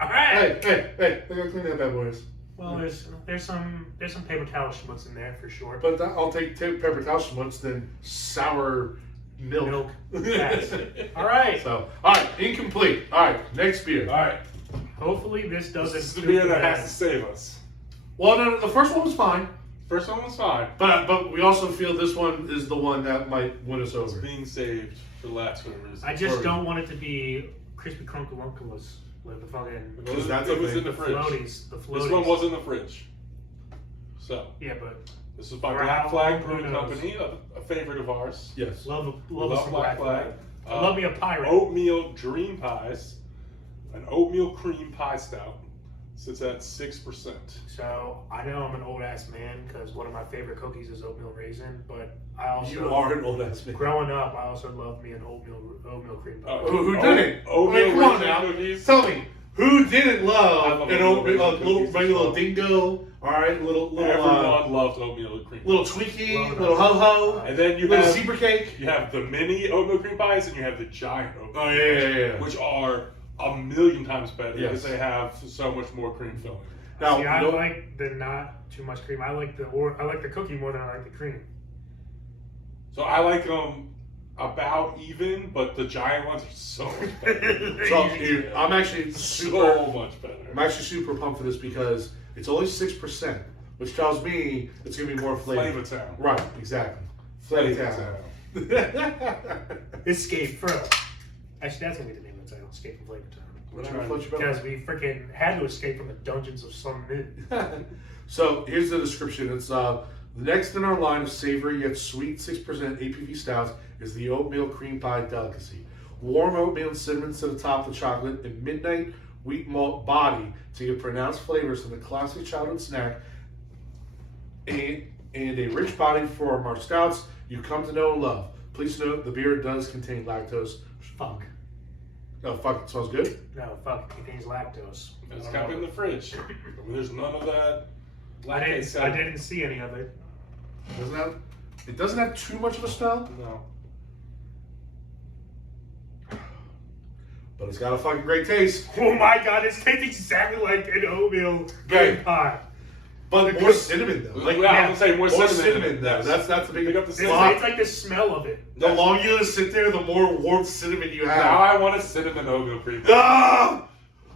right. Hey, they're gonna clean that bad boys. Well, there's some paper towel schmutz in there for sure. But I'll take paper towel schmutz than sour milk. Yes. All right. So, all right, incomplete. All right, next beer. All right. Hopefully this doesn't. This is the do beer that bad. has to save us. Well, no, the first one was fine, First one was fine. but we also feel this one is the one that might win us It's over. being saved for last for a reason. I just don't want it to be crispy crunkalunkalas with the fucking Because that's it a was thing. in the fridge. floaties. The floaties. This one was in the fridge. So, Yeah, but this is by For Black how Flag long, who Brewing knows? Company, a favorite of ours. Yes. love Love some Black Flag. I love me a pirate. Oatmeal Dream Pies, an oatmeal cream pie stout, sits at 6%. So I know I'm an old ass man because one of my favorite cookies is oatmeal raisin, but I also You are an old ass man. growing up I also loved me an oatmeal cream pie. Who didn't? Oatmeal Come on raisin now. cookies. Tell me, who didn't I love love an oatmeal oatmeal, raisin little cookies regular as well. dingo? All right, little Everyone loved oatmeal cream. little pies. tweaky, Love little ho ho, And then you little have zebra cake. you have the mini oatmeal cream pies and you have the giant oatmeal Oh cream yeah, pies, yeah, yeah. which are a million times better Yes. because they have so much more cream filling. Now, See, I you know- like the not too much cream. I like the cookie more than I like the cream. So I like them about even, but the giant ones are so much better. So, dude, I'm actually super. So much better. I'm actually super pumped for this because it's only 6%, which tells me it's gonna be more flavor. Flavortown. Right, exactly. Flavortown. Escape from. Actually, that's gonna be the name of the title. Escape from Flavortown. Which one floats your Because boat? we freaking had to escape from the dungeons of Sun Min. So here's the description. It's next in our line of savory yet sweet 6% ABV stouts is the oatmeal cream pie delicacy. Warm oatmeal and cinnamon to the top of the chocolate and midnight wheat malt body to give pronounced flavors from the classic childhood snack and a rich body for our stouts you come to know and love. Please note the beer does contain lactose. Fuck. Oh fuck, it smells good. No, fuck. It contains lactose. It's kept in the fridge. There's none of that. I didn't see any of it. It doesn't have too much of a smell, No. but it's got a fucking great taste. Oh my god, it tastes exactly like an oatmeal Okay. cream pie. But more cinnamon though. Like, yeah, I'm gonna say more More cinnamon. cinnamon though. Yes. That's the big. Pick up the It's, cinnamon. it's like the smell of it. The longer you sit there, the more warm cinnamon you Now have. I want a cinnamon oatmeal cream pie. Ah!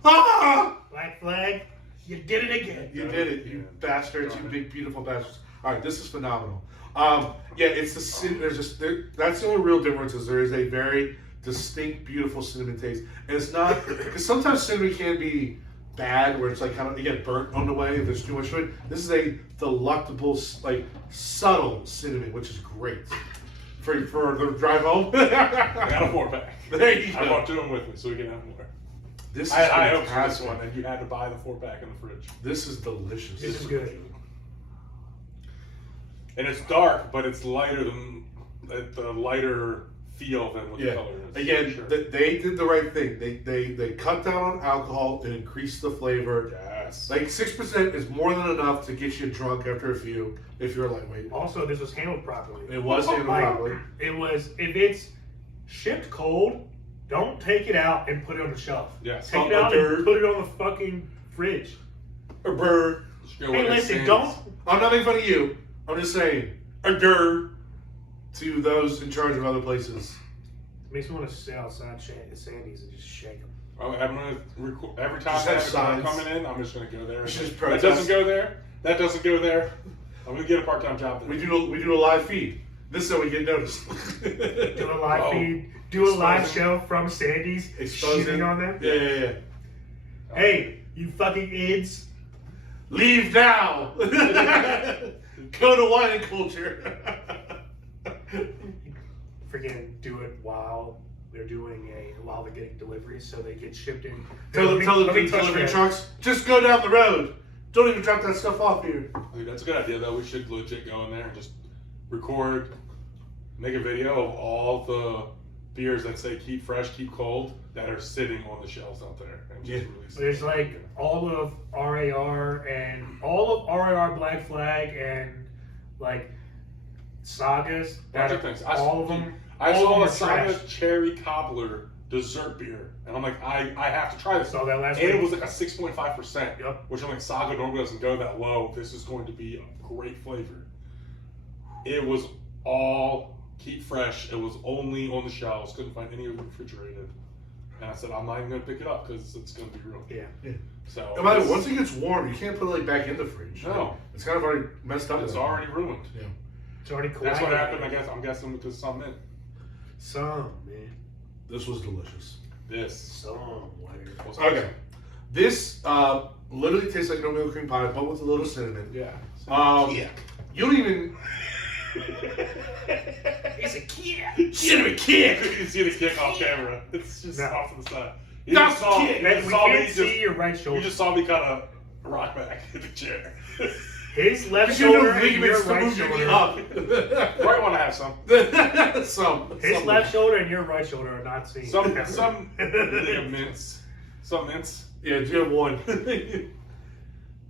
Ah! Black Flag, You did it again. You did it, you bastards, you big beautiful bastards. All right, this is phenomenal. Yeah, it's the there's just that's the only real difference is there is a very distinct, beautiful cinnamon taste, and it's not because sometimes cinnamon can be bad where it's like kind of you get burnt on the way if there's too much to it. This is a delectable, like subtle cinnamon, which is great for the drive home. I got a 4-pack. There you go. I brought 2 of them with me so we can have more. This is I hope for this fantastic. one, and you had to buy the 4-pack in the fridge. This is delicious. This is good. And it's dark, but it's lighter than the lighter feel than what the color is. Again, Sure. they did the right thing. They cut down on alcohol and increased the flavor. Yes. Like 6% is more than enough to get you drunk after a few if you're lightweight. Also, this was handled properly. It was handled properly. It was, if it's shipped cold, don't take it out and put it on the shelf. Yes. Take it out and put it on the fucking fridge. A burr. Hey, listen, don't. I'm not making fun of you. I'm just saying a dur to those in charge of other places. Makes me want to sit outside Sandy's and just shake them. Oh, I'm gonna record every time Just I have have a car signs. coming in. I'm just gonna go there. Just That protest. doesn't go there. That doesn't go there. I'm gonna get a part-time job there. We do a live feed. This is how we get noticed. Do a live Oh. feed. Do a live Exposing. show from Sandy's. Exposing. Shitting on them. Yeah. Hey, you fucking ids. Leave now. Go to wine and culture. Freaking do it while they're while they're getting deliveries, so they get shipped in. Tell the Let me touch delivery that. trucks, just go down the road. Don't even drop that stuff off here. Dude, that's a good idea, though. We should legit go in there and just record, make a video of all the beers that say keep fresh, keep cold that are sitting on the shelves out there. And just release them. There's like all of RAR and all of RAR Black Flag and like sagas. Bunch That of things. all of them. I all saw of a them are Saga trash. Cherry Cobbler dessert beer, and I'm like, I have to try this. Saw that last And week. it was like a 6.5%, Yep. which I'm like, Saga normally doesn't go that low. This is going to be a great flavor. It was all keep fresh. It was only on the shelves. Couldn't find any of it refrigerated. And I said, I'm not even going to pick it up because it's going to be ruined. Yeah. So No matter, once it gets warm, you can't put it like back in the fridge. No. It's kind of already messed up. it's at that already point. ruined. Yeah. It's already cool. That's what happened, I guess. I'm guessing because some in. Some man. This was delicious. This Some wire. was Okay. This literally tastes like no milk cream pie, but with a little cinnamon. Yeah. You don't even. It's a kid. Cinnamon You kick! can see the kick off camera. It's just No. off to the side. You That's just saw, kick. you We just saw me can't just, see your right you shoulder. just saw me kind of rock back in the chair. His left Because you know shoulder and your ligaments to right move your knee shoulder. up. Right want to have some. His left shoulder and your right shoulder are not seen. Some ligaments. Some mints. Yeah, you have one.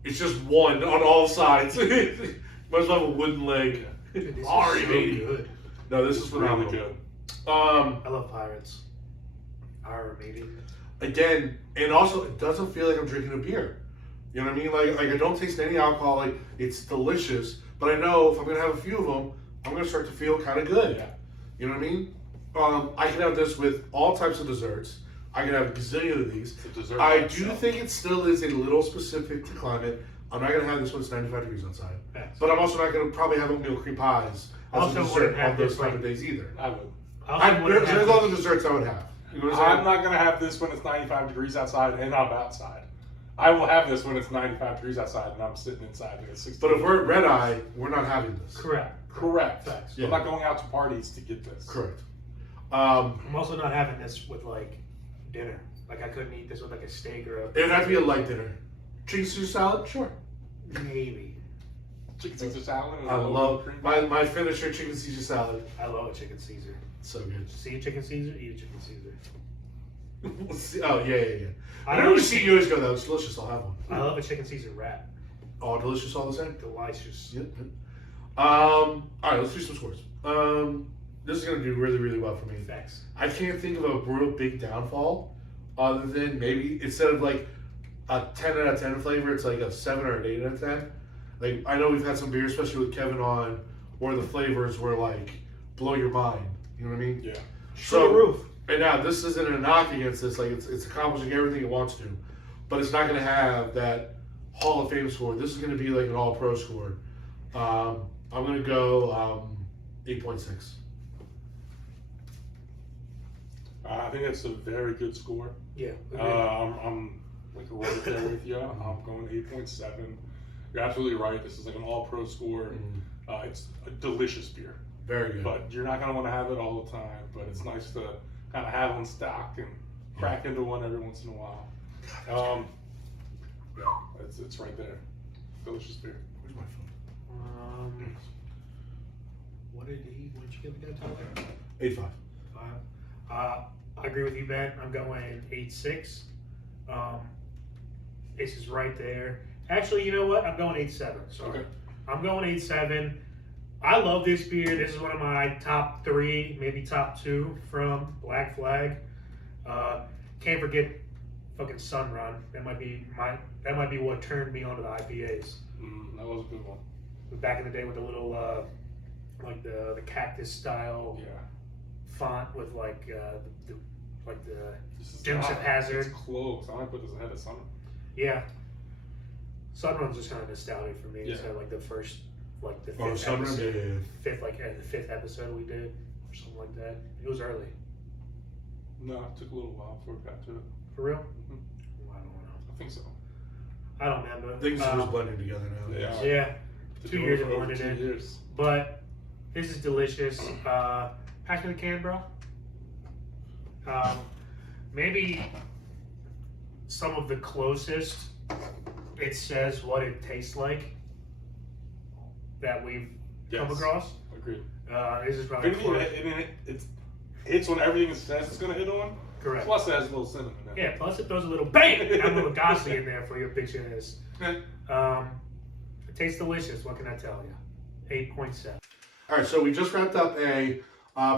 It's just one on all sides. Must have a wooden leg. Dude, this Already is so made. good. No, this is Really phenomenal. good. I love pirates. Our maybe. Again, and also it doesn't feel like I'm drinking a beer. You know what I mean? Like I don't taste any alcohol. Like it's delicious, but I know if I'm gonna have a few of them, I'm gonna start to feel kind of good. Yeah. You know what I mean? I can have this with all types of desserts. I can have a gazillion of these. It's a dessert I by do itself. think it still is a little specific to climate. I'm not gonna have this when it's 95 degrees outside. Facts. But I'm also not gonna probably have oatmeal cream pies as Also a dessert wouldn't have on those this, type of like- days either. I would. There's other desserts I would have. You know what I'm saying? I'm not going to have this when it's 95 degrees outside and I'm outside. I will have this when it's 95 degrees outside and I'm sitting inside and it's 60. But if we're at Red Eye, we're not having this. Correct. Correct. Facts. Yeah. I'm not going out to parties to get this. Correct. I'm also not having this with like dinner. Like I couldn't eat this with like a steak or a. It would have to be a light dinner. Chicken Caesar salad? Sure. Maybe. Chicken Caesar salad. And I a little love cream. my finisher chicken Caesar salad. I love a chicken Caesar. So good. See a chicken Caesar, eat a chicken Caesar. Oh, yeah. I I never love, see you always go, that was delicious. I'll have one. I love a chicken Caesar wrap. Oh, delicious all the same? Delicious. Yep. All right, let's do some scores. This is going to do really, really well for me. Facts. I can't think of a real big downfall other than maybe instead of like a 10 out of 10 flavor, it's like a 7 or an 8 out of 10. Like, I know we've had some beers, especially with Kevin on, where the flavors were like, blow your mind. You know what I mean? Yeah. Through the roof. And now this isn't a knock against this. Like it's accomplishing everything it wants to, but it's not going to have that Hall of Fame score. This is going to be like an All-Pro score. I'm going to go 8.6. I think that's a very good score. Yeah. I'm like right there with you. I'm going 8.7. You're absolutely right. This is like an all-pro score. It's a delicious beer. Very good. But you're not going to want to have it all the time. But it's nice to kind of have one stocked and crack into one every once in a while. Yeah, it's right there. Delicious beer. Where's my phone? What did you give that Tyler? 8.5. 5. I agree with you, Ben. I'm going 8.6. This is right there. Actually, you know what? I'm going 8.7. Sorry. Okay. I'm going 8.7. I love this beer. This is one of my top 3, maybe top 2 from Black Flag. Can't forget fucking Sunrun. That might be what turned me onto the IPAs. That was a good one. Back in the day with the little like the cactus style font with like the Dukes of Hazzard. It's close. I might put this ahead of Summer. Yeah. Sunrun's just kind of nostalgic for me. Yeah. So like the first, like the Oh, fifth Sunrun? episode, Yeah. the fifth episode we did or something like that. It was early. No, it took a little while before we got to it. For real? Mhm. Well, I don't know. I think so. I don't remember. Things are just blending together now. Yeah. Yeah. They're 2 doing years it of for over blending 2 in. years. But this is delicious. Pass me the can, bro. Maybe some of the closest it says what it tastes like that we've come across. Agreed. This is probably close. It's when everything says it's going to hit on. Correct. Plus it has a little cinnamon in it. Yeah, plus it throws a little bang and a little Gossi in there for your bitch ass. It tastes delicious, what can I tell you? 8.7. All right, so we just wrapped up a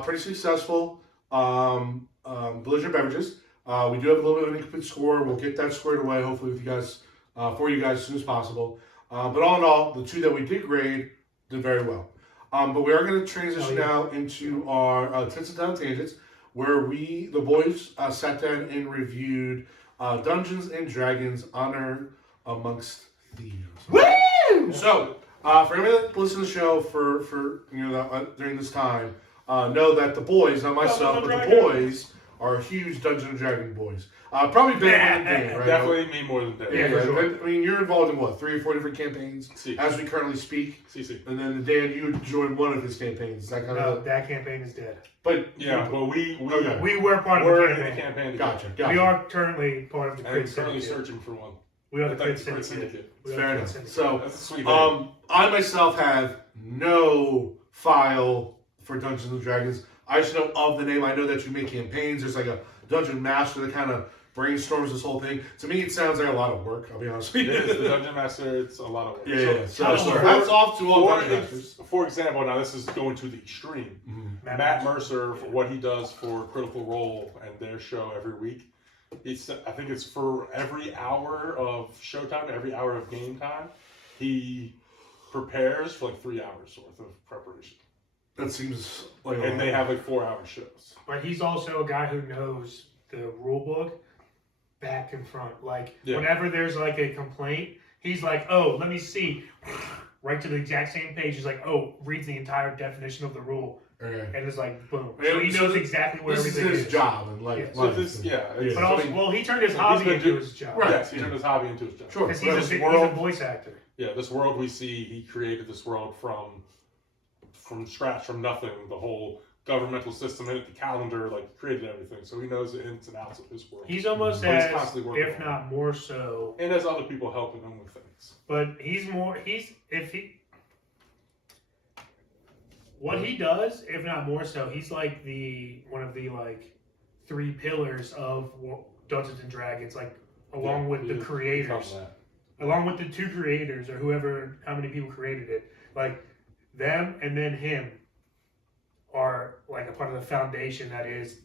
pretty successful Belligerent Beverages. We do have a little bit of an incomplete score. We'll get that squared away, hopefully, with you guys, for you guys as soon as possible. But all in all, the 2 that we did grade did very well. But we are going to transition now into our Tits and Down Tangents, where the boys, sat down and reviewed Dungeons and Dragons Honor Amongst Thieves. Woo! So, for anybody that listens to the show for during this time, know that the boys, not myself, but the boys are huge Dungeons and Dragons boys. Probably better than Dan, right? Definitely me more than Dan. Yeah, for sure. I mean, you're involved in what, 3 or 4 different campaigns as we currently speak. And then Dan, you joined one of his campaigns. Is that kind of that campaign is dead. But yeah, well, we were part of we're the in the campaign. campaign. Gotcha. We are currently part of the And we're Crit currently Syndicate. searching for one. We are the That's Crit the Syndicate. We are Fair the enough. Crit Syndicate. So, That's a sweet name. I myself have no file for Dungeons and Dragons. I just know of the name. I know that you make campaigns. There's like a dungeon master that kind of brainstorms this whole thing. To me, it sounds like a lot of work. I'll be honest with you. It is the Dungeon Master. It's a lot of work. Yeah. So for- hats off to all dungeon masters. For example, now this is going to the extreme. Matt Mercer, for what he does for Critical Role and their show every week, I think it's for every hour of showtime, every hour of game time, he prepares for like 3 hours worth of preparation. That seems like a And lot. they have like 4-hour shows. But he's also a guy who knows the rule book back and front. Like, Yeah. whenever there's like a complaint, he's like, oh, let me see. Right to the exact same page. He's like, oh, reads the entire definition of the rule. Okay. And it's like, boom. Yeah, So he so knows exactly where This is everything his is. job and like Yeah. life. So this, and- But also, well, he turned his hobby been into do- his job. Right. Yes, he turned his hobby into his job. Sure. Because But he's this a world- voice actor. Yeah, this world we see, he created this world from scratch, from nothing. The whole governmental system in it, the calendar, like created everything. So he knows the ins and outs of his world. He's almost But he's as, constantly working if on it. not more so, And there's other people helping him with things. but what he does, if not more so, he's like one of the like 3 pillars of Dungeons and Dragons, like along with the creators, along with the 2 creators or whoever, how many people created it, like them and then him are like a part of the foundation that is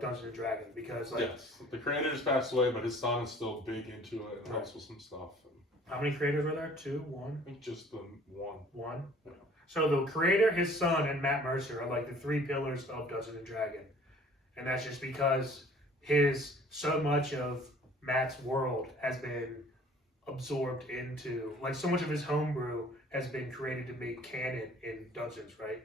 Dungeons and Dragons, because like Yes, the creator just passed away, but his son is still big into it and helps with some stuff. And how many creators were there? 2, 1, I think just the one. 1. Yeah. So the creator, his son, and Matt Mercer are like the 3 pillars of Dungeons and Dragons, and that's just because so much of Matt's world has been absorbed into, like, so much of his homebrew has been created to make canon in Dungeons, right?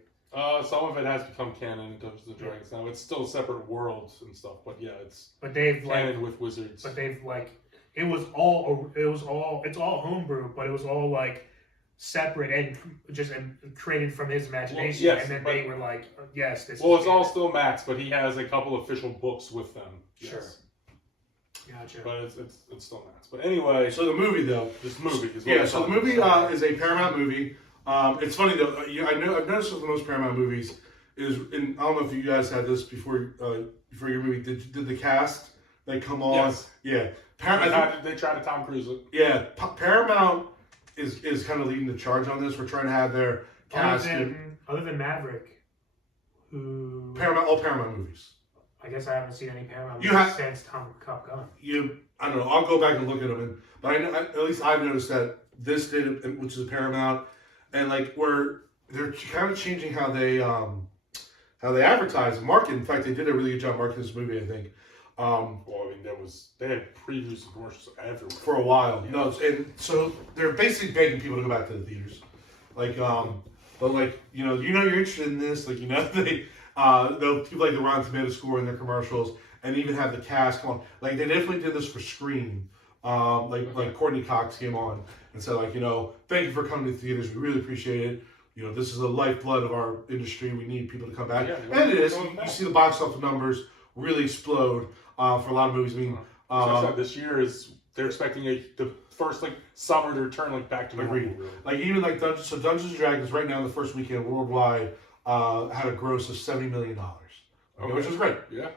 Some of it has become canon in Dungeons and Dragons now. It's still separate worlds and stuff, but yeah, it's canon with wizards. But they've it's all homebrew, but it was all like separate and just created from his imagination. Well, yes, and then they were like, yes, this. Well, it's all still Max, but he has a couple official books with them. Yes. Sure. Gotcha. But it's still Max. But anyway, So the movie though. this movie is Yeah, so the movie is a Paramount movie. It's funny though. I've noticed with most Paramount movies is, and I don't know if you guys had this before your movie. Did the cast they come on? Yes. Yeah. They tried to Tom Cruise it. Yeah. Paramount is kind of leading the charge on this. We're trying to have their cast. Other than Maverick, who all Paramount movies. I guess I haven't seen any Paramount You movies have- since Top Gun. I don't know. I'll go back and look at them, but at least I've noticed that this did, which is Paramount, and like they're kind of changing how they advertise and market. In fact, they did a really good job marketing this movie, I think. Well, I mean, they had previews and commercials everywhere For a while. Yeah. No, and so they're basically begging people to go back to the theaters, like but like you're interested in this, like they'll keep like the Rotten Tomatoes score in their commercials, and even have the cast come on. Like they definitely did this for Scream. Like Courtney Cox came on and said thank you for coming to the theaters. We really appreciate it. This is the lifeblood of our industry. We need people to come back, Yeah, and it is. You see the box office numbers really explode for a lot of movies. I mean, this year they're expecting the first summer to return back to normal. Agreed. Like even like Dungeons and Dragons right now in the first weekend worldwide had a gross of $70 million, which is great. Yeah.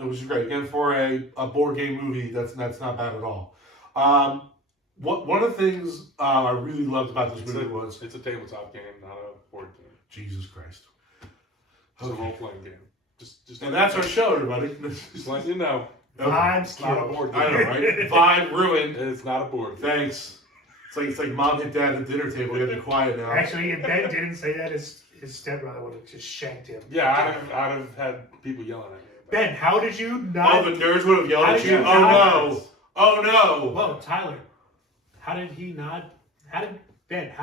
It was great. Again, for a board game movie, that's not bad at all. One of the things I really loved about this movie was it's a tabletop game, not a board game. Jesus Christ. It's a role playing game. Just And that's our show, everybody. Just let you know. Vibes Not a killed. board game. I know, right? Vibe ruined. It's not a board game. Thanks. It's like mom hit dad at the dinner table. You gotta be quiet now. Actually, if Ben didn't say that, his stepbrother would have just shanked him. Yeah, I'd have had people yelling at me. Ben, how did you not? Oh, the nerds would have yelled How at did you. you Oh not? no! Oh no! Whoa, Tyler, how did he not? How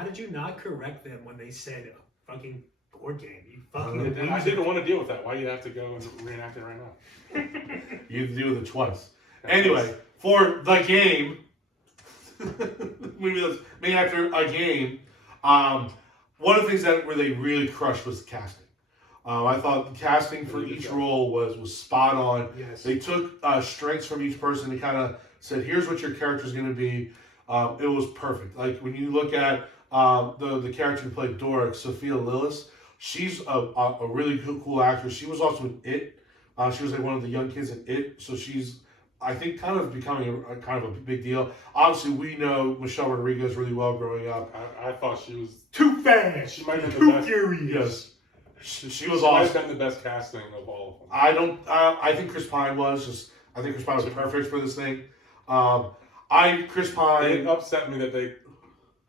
did you not correct them when they said fucking board game? You fucking. I didn't want to deal with that. Why do you have to go and reenact it right now? You have to deal with it twice. Anyway, for the game, movie that's made after a game, one of the things where they really crushed was the casting. I thought the casting for each role was spot on. Yes. They took strengths from each person and kind of said, "Here's what your character's going to be." It was perfect. Like when you look at the character who played Doric, Sophia Lillis, she's a really cool actress. She was also in It. She was like one of the young kids in It, so she's, I think, kind of becoming a kind of a big deal. Obviously, we know Michelle Rodriguez really well growing up. I thought she was Too fast. She might have been too the best. furious. She was She might awesome. have been the best casting of all of them. I don't. I think Chris Pine was. I think Chris Pine was perfect for this thing. Chris Pine. It upset me that they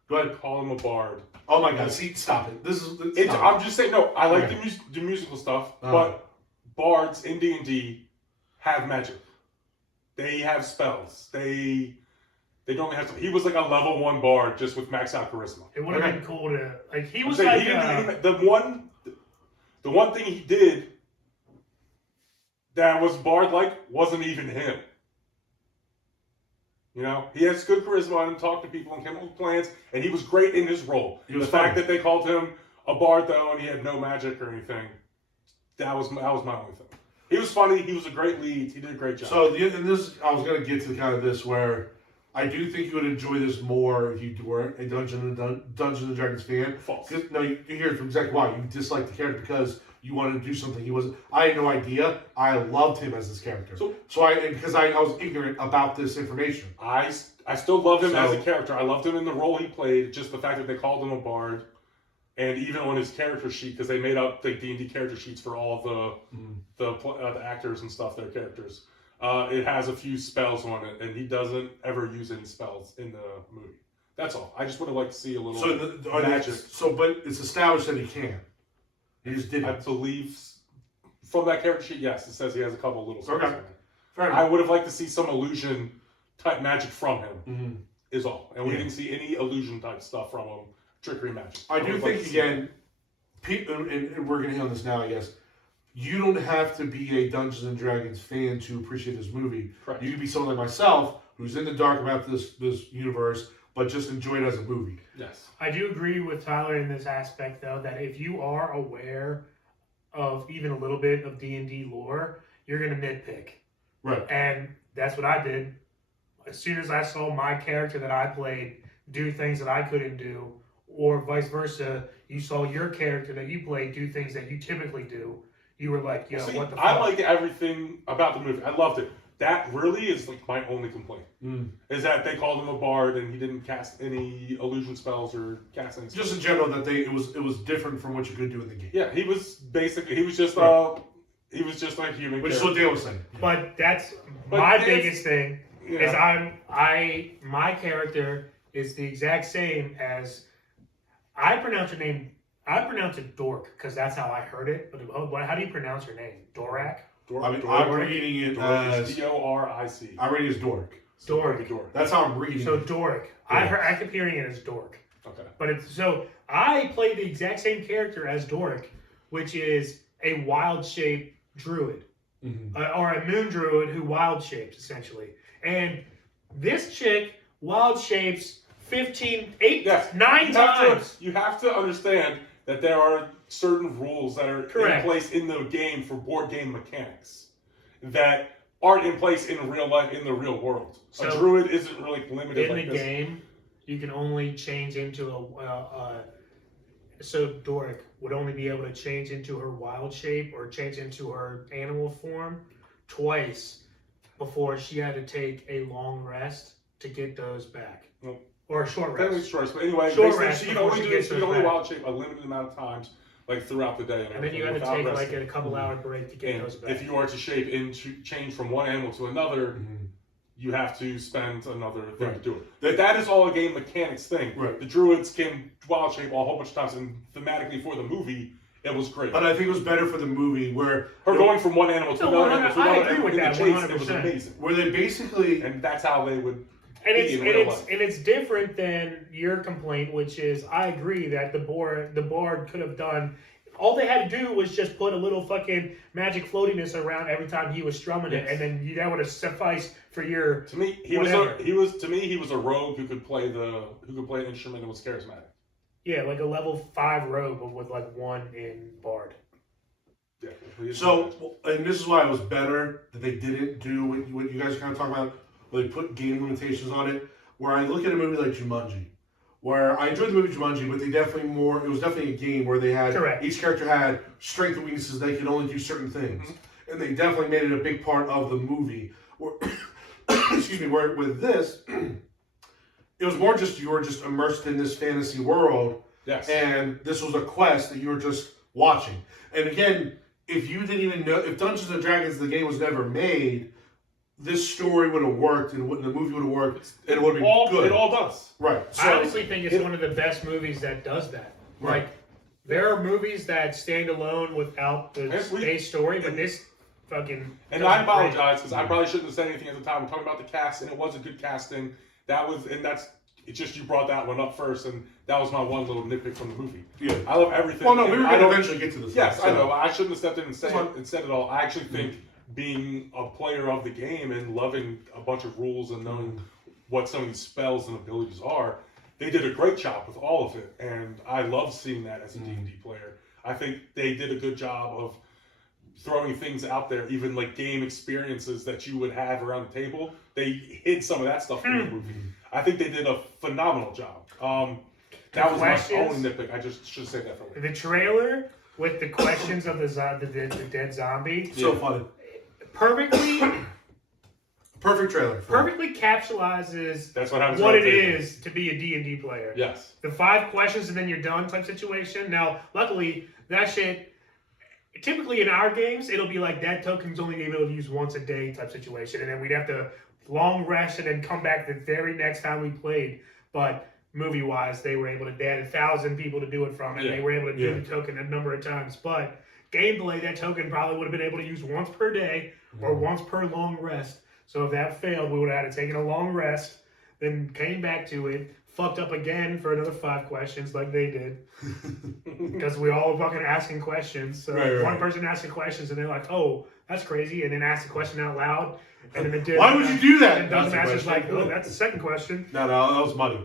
Go ahead. call him a bard. Oh my God! See, stop it. This is. I'm just saying. No, I like Okay. the musical stuff, Uh-huh. but bards in D&D have magic. They have spells. They don't have to. He was like a level 1 bard just with max out charisma. It would have been cool to He I'm was saying like he didn't do any, the one thing he did that was bard like wasn't even him. He has good charisma and talked to people and came up with plans, and he was great in his role. He was the funny. fact that they called him a bard though, and he had no magic or anything, that was my only thing. He was funny. He was a great lead. He did a great job. So I was going to get to kind of this where I do think you would enjoy this more if you were a Dungeons and Dragons fan. False. No, you hear exactly why you dislike the character because you wanted to do something he wasn't. I had no idea. I loved him as this character. Because I was ignorant about this information. I still love him as a So- character. I loved him in the role he played. Just the fact that they called him a bard, and even on his character sheet, because they made up the D&D character sheets for all the actors and stuff, their characters. It has a few spells on it, and he doesn't ever use any spells in the movie. That's all. I just would have liked to see a little magic. But it's established that he can. He just didn't. I believe from that character sheet, yes, it says he has a couple little spells Okay. on it. Fair I enough. would have liked to see some illusion type magic from him. Mm-hmm. is all. And we Yeah. didn't see any illusion type stuff from them, trickery magic. I do would like think, to see again, people, and we're going to hit on this now, I guess, you don't have to be a Dungeons and Dragons fan to appreciate this movie. Correct. You can be someone like myself who's in the dark about this universe, but just enjoy it as a movie. Yes. I do agree with Tyler in this aspect, though, that if you are aware of even a little bit of D&D lore, you're going to nitpick. Right. And that's what I did. As soon as I saw my character that I played do things that I couldn't do, or vice versa, you saw your character that you played do things that you typically do, you were like, yo, See, what the fuck? I liked everything about the movie. I loved it. That really is like my only complaint. Is that they called him a bard and he didn't cast any illusion spells or cast any Just in general, that it was different from what you could do in the game. Yeah, he was just Right. he was just like human. Which is what Dale was saying. But that's But my that's- biggest thing. Yeah. Is my character is the exact same as I pronounce your name. I pronounce it Dork because that's how I heard it. But how do you pronounce your name? Dorak? I'm reading it as Doric. I read it as Dork. Dork. That's how I'm reading So it. Dork. Yeah. I keep hearing it as Dork. Okay. But it's so I play the exact same character as Doric, which is a wild shape druid. Or a moon druid who wild shapes, essentially. And this chick wild shapes 9 times. You have to understand that there are certain rules that are Correct. in place in the game for board game mechanics that aren't in place in real life in the real world. So, a druid isn't really limited in like the this. game, you can only change into so Doric would only be able to change into her wild shape or change into her animal form twice before she had to take a long rest to get those back. Well, Or a short That rest. makes choice, but anyway, Short basically rest she'd before only she do gets she'd those only back. wild shape a limited amount of times, like throughout the day. And then you had to without take resting. like a couple hour break to get And those back. if you are to change from one animal to another, you have to spend another thing to do it. That is all a game mechanics thing. Right. The druids can wild shape a whole bunch of times, and thematically for the movie, it was great. But I think it was better for the movie where Her going from one animal to No, another animal to I another agree with in the that, chase, it was 100%. amazing. where they basically And that's how they would And be it's in and real it's life. and it's different than your complaint, which is I agree that the bard could have done. All they had to do was just put a little fucking magic floatiness around every time he was strumming it, Yes. and then that would have sufficed for your. To me, he Whatever. was a rogue who could play an instrument and was charismatic. Yeah, like a level 5 rogue, but with like 1 in bard. Yeah. he is So, good. and this is why it was better that they didn't do what you guys are kind of talking about, where they put game limitations on it. Where I look at a movie like Jumanji, where I enjoyed the movie Jumanji, but it was definitely a game where they had, Correct. each character had strength and weaknesses, they could only do certain things. And they definitely made it a big part of the movie. Where, excuse me, where with this, it was more just you were just immersed in this fantasy world, Yes. and this was a quest that you were just watching. And again, if you didn't even know, if Dungeons and Dragons, the game was never made, this story would have worked, and the movie would have worked, and it would have been good. It all does. Right. I honestly think it's one of the best movies that does that. Right. Like, there are movies that stand alone without the base story, but this fucking. And does I it great. apologize because I probably shouldn't have said anything at the time. We're talking about the cast, and it was a good casting. It's just you brought that one up first, and that was my one little nitpick from the movie. Yeah. I love everything. Well, no, we were I going to don't- eventually get to this. Yes, one, I so. know. I shouldn't have stepped in and That's fine. said it all. I actually think being a player of the game and loving a bunch of rules and knowing what some of these spells and abilities are, they did a great job with all of it, and I love seeing that as a D&D player. I think they did a good job of throwing things out there, even like game experiences that you would have around the table. They hid some of that stuff in the movie. I think they did a phenomenal job. That was my questions? only nitpick. I just should say that for later. The trailer with the questions of the dead zombie So funny. perfectly Perfect trailer. perfectly capsulizes That's what happens. what around it the table. is to be a D&D player. Yes. The 5 questions and then you're done type situation. Now, luckily, that shit, typically in our games, it'll be like that token's only able to use once a day type situation. And then we'd have to long rest and then come back the very next time we played. But movie-wise, they had 1,000 people to do it from, and Yeah. they were able to do Yeah. the token a number of times. But gameplay, that token probably would have been able to use once per day or once per long rest. So if that failed, we would have had to take a long rest, then came back to it, fucked up again for another 5 questions like they did. Because we all fucking asking questions. So Right. one person asking questions and they're like, oh, that's crazy. And then ask the question out loud. And then it did. Why would you do that? And That's Dozen the Master's like, question. oh, that's the second question. No, that was money.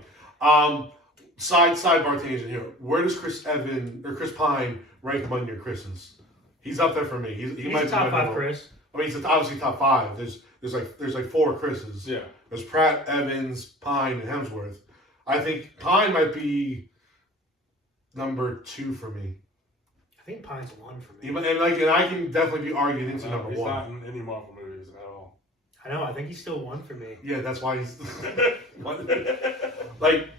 Sidebar tangent here. Where does Chris Pine rank among your Chris's? He's up there for me. He might He's be top my 5 number. Chris. I mean, he's obviously top 5. There's like 4 Chris's. Yeah. There's Pratt, Evans, Pine, and Hemsworth. I think Pine might be number 2 for me. I think Pine's 1 for me. And I can definitely be argued into number he's 1. not in any Marvel movies at all. I know. I think he's still 1 for me. Yeah, that's why he's like.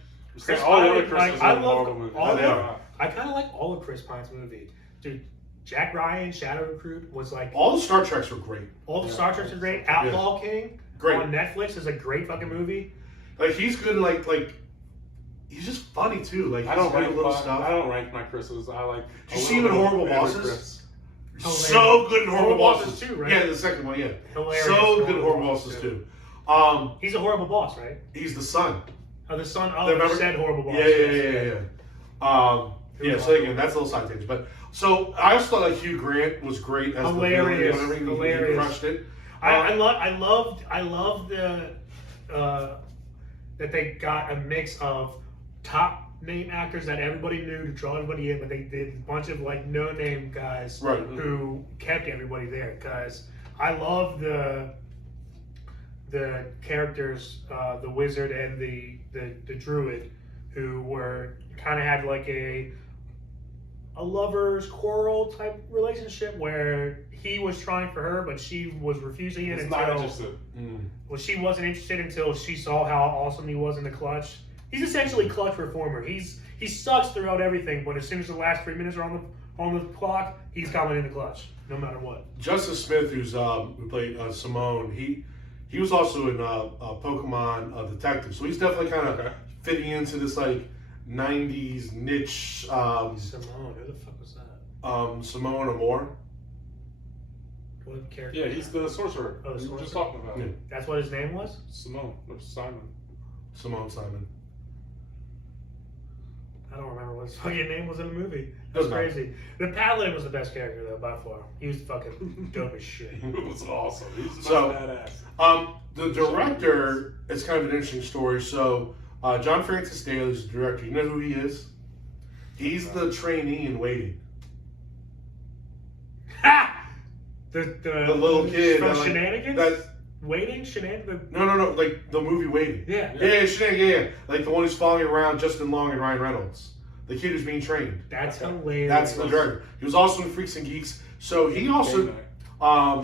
Chris all the Pine, other Chris's I are in love Marvel movies. all they of I kind of like all of Chris Pine's movie. Dude, Jack Ryan, Shadow Recruit was like... All the Star Treks were great. All the Star Treks are great. Outlaw King Great. on Netflix is a great fucking movie. Like he's good. Like he's just funny too. Like I don't he's rank little my, stuff. I don't rank my Chris's. I like. Did you see him in Horrible Bosses? Hilarious. So good in Horrible Horrible Bosses Bosses too, right? Yeah, the second one. Yeah, Hilarious. so good in Horrible Bosses too. He's a horrible boss, right? He's the son. Oh, the son of Remember? said horrible boss. Yeah. Yeah. So again, that's a little side tangent. But so I also thought like Hugh Grant was great as Hilarious. the villain. Hilarious. He crushed it. I love the that they got a mix of top name actors that everybody knew to draw everybody in, but they did a bunch of like no name guys Right. who kept everybody there. Because I love the characters, the wizard and the druid, who were kind of had like a lover's quarrel type relationship where he was trying for her, but she was refusing it It's not until interested. well, she wasn't interested until she saw how awesome he was in the clutch. He's essentially clutch reformer. He sucks throughout everything, but as soon as the last 3 minutes are on the clock, he's coming in the clutch, no matter what. Justice Smith, who played Simone, he was also in Pokemon Detective, so he's definitely kind of fitting into this like '90s niche. Simone, who the fuck was that? Simone Amor. What character? Yeah, he's the sorcerer. Oh, the we were just sorcerer. talking about Yeah. That's what his name was? Simone or Simon. Simone Simon. I don't remember what his fucking name was in the movie. Doesn't That's matter. crazy. The Paladin was the best character though, by far. He was fucking dope as shit. It was awesome. He's So- badass. The director, it's kind of an interesting story. So, John Francis Daley is the director. You know who he is? He's the trainee in Waiting. Ha! The little kid from that, like, Shenanigans? Waiting? Shenanigans? No, like the movie Waiting. Yeah. Yeah. Like the one who's following around Justin Long and Ryan Reynolds. The kid who's being trained. That's hilarious. That's the director. He was also in Freaks and Geeks. So he also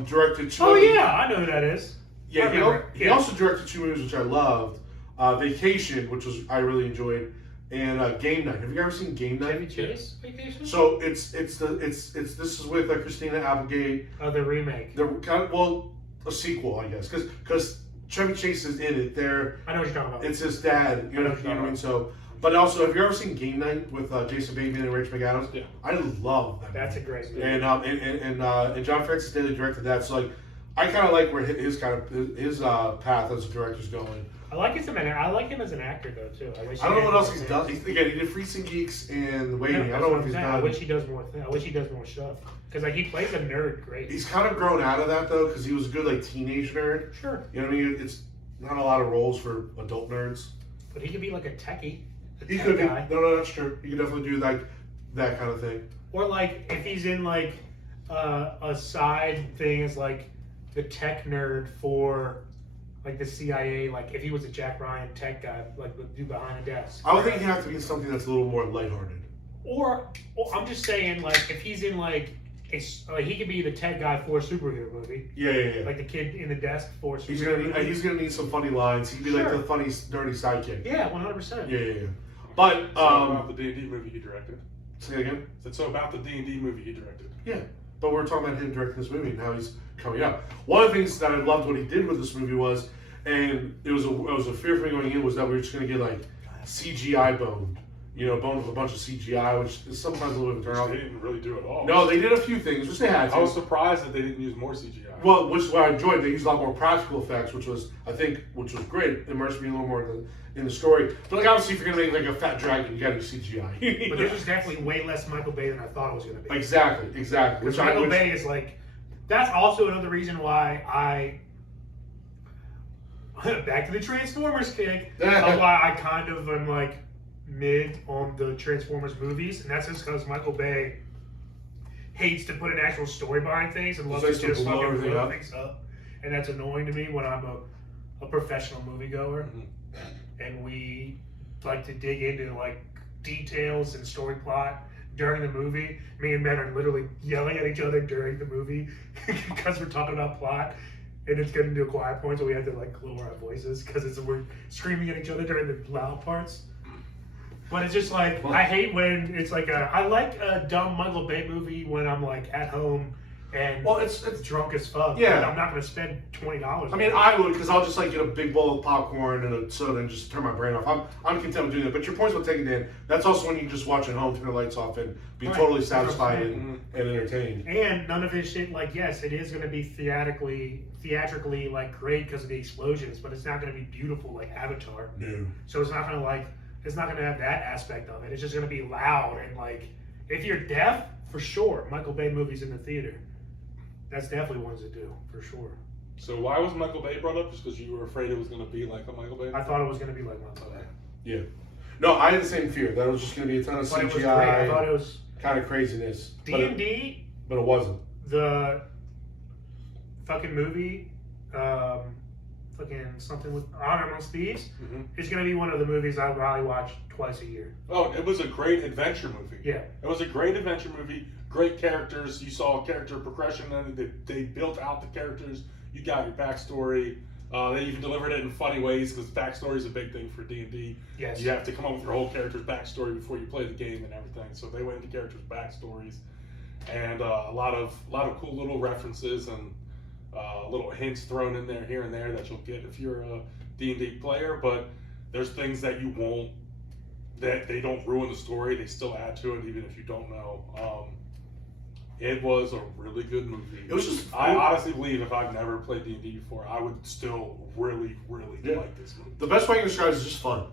directed two. Oh yeah, I know who that is. Yeah, I remember. he also directed 2 movies which I loved. Vacation, which I really enjoyed, and Game Night. Have you ever seen Game Chevy Night? Chase Vacation? So it's this is with Christina Applegate. Oh, the remake. The kind of, a sequel, I guess, because Chevy Chase is in it. I know what you're talking about. It's his dad. You know what I mean? So, but also, have you ever seen Game Night with Jason Bateman and Rachel McAdams? Yeah. I love that. That's a movie. great movie. And John Francis Daley directed that. So like, I kind of like where his path as a director's going. I like him as an actor though too. I I don't know what else he's done. He did Freaks and Geeks and Waiting. I don't know if he's done. I wish he does more. I wish he does more stuff because like he plays a nerd great. He's kind of grown out of that though, because he was a good like teenage nerd. Sure, You know what I mean? It's not a lot of roles for adult nerds. but he could be like a techie. He tech could be. guy. No, that's true. He could definitely do like that kind of thing. Or like if he's in like a side thing as like the tech nerd for like the CIA, like if he was a Jack Ryan tech guy, like would do behind the desk. I would think he'd have to be something that's a little more lighthearted. Or I'm just saying, like if he's in like he could be the tech guy for a superhero movie, Yeah. like the kid in the desk for a He's superhero movie. gonna need some funny lines. He'd be like Sure. the funny, nerdy sidekick. Yeah, 100%. Yeah. But So about the D&D movie he directed. say it again. So about the D&D movie he directed. Yeah. But we're talking about him directing this movie and how he's coming up. One of the things that I loved what he did with this movie was, and it was a fear for me going in, was that we were just gonna get like CGI boned boned with a bunch of CGI, which is sometimes a little bit of a turn They off. didn't really do it all. No, they did a few things, which they had to. I was surprised that they didn't use more CGI. Well, which is what I enjoyed. They used a lot more practical effects, which was great. Immersed me a little more in the story. But like obviously, if you're gonna make like a fat dragon, you gotta do CGI. But this was definitely way less Michael Bay than I thought it was gonna be. Exactly. Because Michael Bay is like, that's also another reason why back to the Transformers kick, of why I kind of am like mid on the Transformers movies, and that's just because Michael Bay hates to put an actual story behind things and loves to just fucking blow things up, and that's annoying to me when I'm a professional moviegoer, and we like to dig into like details and story plot during the movie. Me and Ben are literally yelling at each other during the movie because we're talking about plot. And it's getting to a quiet point, so we have to like lower our voices because we're screaming at each other during the loud parts. But it's just like, I hate when it's like I like a dumb Michael Bay movie when I'm like at home and it's drunk as fuck. Yeah. But I'm not going to spend $20. I mean, I would, because I'll just like get a big bowl of popcorn and a soda and just turn my brain off. I'm content with doing that. But your point's what taking it in. That's also when you just watch at home, turn the lights off, and be totally satisfied and entertained. And none of this shit, like, yes, it is going to be theatrically like great because of the explosions, but it's not going to be beautiful like Avatar. No. So it's not going to have that aspect of it. It's just going to be loud and like, if you're deaf, for sure, Michael Bay movies in the theater. That's definitely ones to do, for sure. So why was Michael Bay brought up? Just because you were afraid it was going to be like a Michael Bay? I thought it was going to be like Michael Bay. Yeah. No, I had the same fear. That it was just going to be a ton of But CGI. it was great. I thought it was kind of craziness. D&D. But it wasn't. The fucking movie, fucking something with Among Thieves, is going to be one of the movies I'll probably watch twice a year. Oh, it was a great adventure movie. Yeah. It was a great adventure movie. Great characters. You saw character progression, and they built out the characters. You got your backstory. They even delivered it in funny ways because backstory is a big thing for D&D. Yes. You have to come up with your whole character's backstory before you play the game and everything. So they went into characters' backstories, and a lot of cool little references and little hints thrown in there here and there that you'll get if you're a D&D player. But there's things that you won't, that they don't ruin the story. They still add to it even if you don't know. It was a really good movie. It was just. I honestly believe if I've never played D&D before, I would still really like this movie. The best way I can describe it is just fun.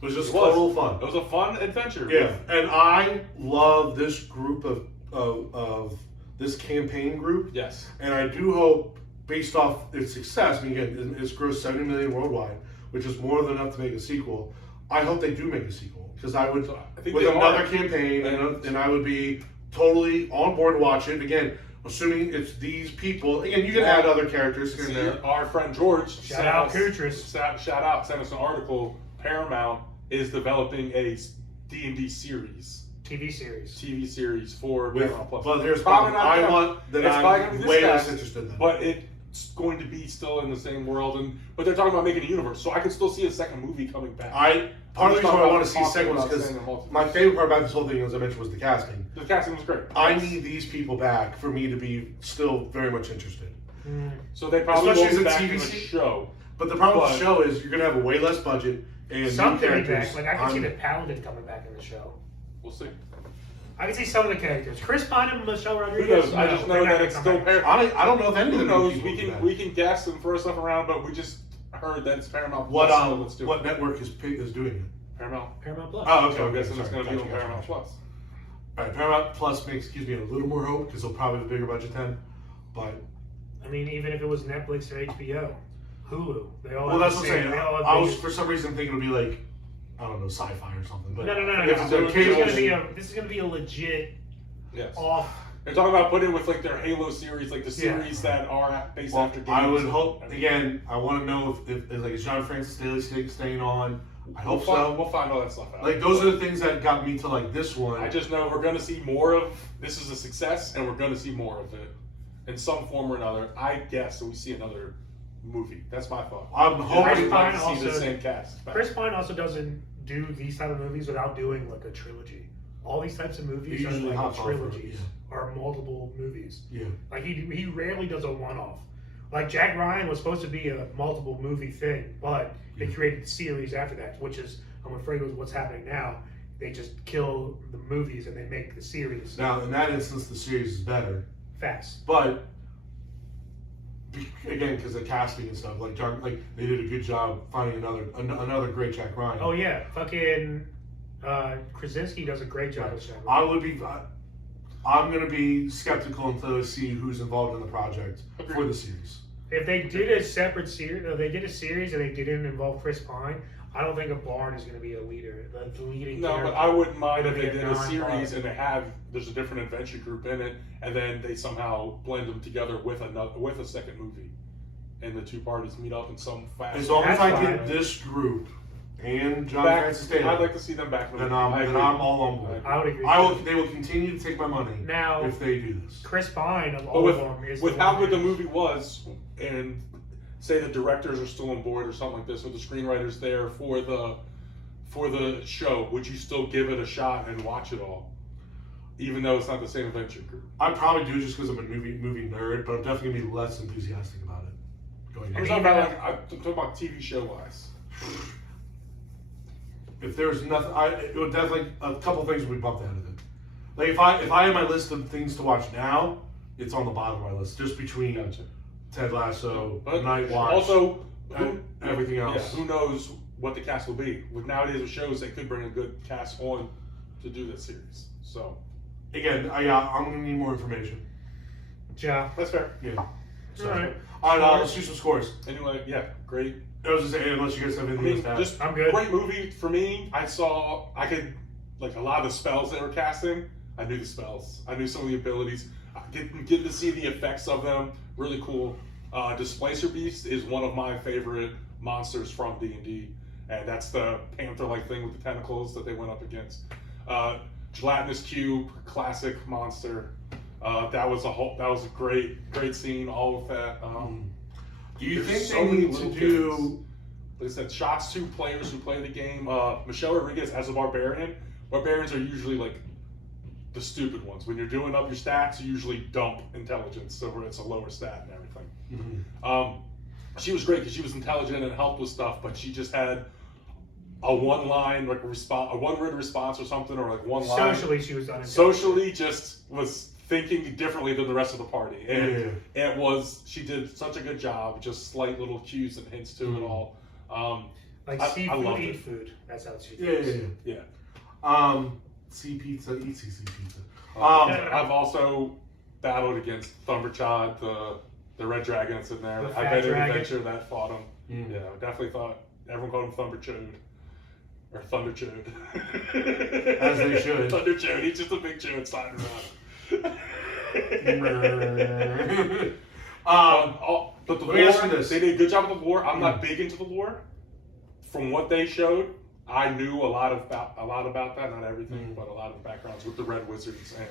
It was just total fun. It was a fun adventure. Yeah, and I love this group of this campaign group. Yes. And I do hope, based off its success, I mean, again, it's grossed $70 million worldwide, which is more than enough to make a sequel. I hope they do make a sequel because I would, with another campaign, and I would be totally on board to watch it. Again, assuming it's these people. Again, you can add other characters here and there. Our friend George, shout out Kutris. Shout out, sent us an article. Paramount is developing a D&D series. TV series for Paramount Plus. But here's probably not I want that I'm way less interested in that. But it's going to be still in the same world, but they're talking about making a universe, so I can still see a second movie coming back. Part of the reason why I want to see a second one is because my favorite part about this whole thing, as I mentioned, was the casting. The casting was great. I need these people back for me to be still very much interested. So they probably especially won't as a back in TV the show. But the problem with the show is you're going to have a way less budget and some new characters. Back. Like I can see the Paladin coming back in the show. We'll see. I can see some of the characters. Chris Pine and Michelle Rodriguez. Who knows? I just know that it's still Paramount. I don't know if any of them knows. We can guess and throw stuff around, but we just heard that it's Paramount Plus. Plus. What network is doing it? Paramount Plus. Oh, okay. So I'm guessing it's going to be on Paramount Plus. All right, Paramount Plus gives me a little more hope because they'll probably have a bigger budget then. But I mean, even if it was Netflix or HBO, Hulu, they all. Well, that's what I'm saying. I was for some reason thinking it'll be like, I don't know, sci-fi or something. But no. This is gonna be a legit. Yes. Off. They're talking about putting it with like their Halo series, like the series that are based after games. I would hope. Again, I want to know if like is John Francis Daly staying on. I hope so. We'll find all that stuff out. Like those are the things that got me to like this one. I just know we're going to see more of this is a success, and we're going to see more of it in some form or another. I guess so. We see another movie. That's my thought. I'm hoping to see the same cast. Chris Pine also doesn't do these type of movies without doing like a trilogy. All these types of movies are like trilogies or multiple movies. Yeah. Like he rarely does a one-off. Like Jack Ryan was supposed to be a multiple movie thing, but they created a series after that, which is I'm afraid was what's happening now. They just kill the movies and they make the series Now, in that instance, the series is better, fast. but again, because of casting and stuff, like John, like they did a good job finding another great Jack Ryan. Oh yeah, fucking Krasinski does a great job Right. with Jack I Ryan. would be. I'm gonna be skeptical until I see who's involved in the project for the series. If they did a separate series, they did a series and they didn't involve Chris Pine, I don't think a Barn is going to be a leader. The leading No, character. but I wouldn't mind if would they be a did a series non-Barn. and there's a different adventure group in it, and then they somehow blend them together with a second movie, and the two parties meet up in some fashion. As long as That's I get fine. this group and John Back, Francis Taylor, I'd like to see them back. then I'm all on board. I would agree. They will continue to take my money Now, if they do this. Chris Pine of But all with, of them is with the how one good the who- movie was, and say the directors are still on board or something like this, or the screenwriters there for the show, would you still give it a shot and watch it all, even though it's not the same adventure group? I'd probably do it just because I'm a movie nerd, but I'm definitely gonna be less enthusiastic about it. Going I'm in. talking about I'm talking about TV show wise. If there's nothing, it would definitely a couple things would be bumped out of it. Like if I had my list of things to watch now, it's on the bottom of my list, just between Gotcha. Ted Lasso, But Night Watch, also, and everything else. Yeah, who knows what the cast will be? With nowadays with shows, they could bring a good cast on to do this series. So Again, I'm gonna need more information. Ja. that's fair. Yeah. So, Alright. all right, let's do some scores. Anyway, yeah, great. I was just saying, unless you guys have I anything mean, else to add. just I'm good. great movie for me. I could like a lot of the spells they were casting. I knew the spells. I knew some of the abilities. Getting to see the effects of them, really cool. Displacer Beast is one of my favorite monsters from D&D, and that's the panther-like thing with the tentacles that they went up against. Gelatinous Cube, classic monster. That was a great scene. All of that. Do you There's think so they many need to little do? things. Like I said, shots to players who play the game. Michelle Rodriguez as a barbarian. Barbarians are usually like the stupid ones. When you're doing up your stats, you usually dump intelligence, so it's a lower stat and everything. Mhm. She was great because she was intelligent and helped with stuff, but she just had a one-line like response, a one-word response or something, or like one line. Socially, she was unintelligent. Socially, just was thinking differently than the rest of the party, and Yeah. she did such a good job. Just slight little cues and hints to it all. Like I seafood, loved eat it. food. That's how she Yeah, thinks. yeah. Yeah. C pizza, eat CC pizza. I've also battled against Thumberchod, the red dragon that's in there. The I fat bet an dragon. adventure that fought him. Mm. Yeah, I definitely thought everyone called him Thumberchode. Or Thunderchode. As they should. Thunderchode, he's just a big chode sliding around. But the let me ask you lore, this. they did a good job with the lore. I'm not big into the lore. From what they showed, I knew a lot about that. Not everything, but a lot of the backgrounds with the Red Wizards and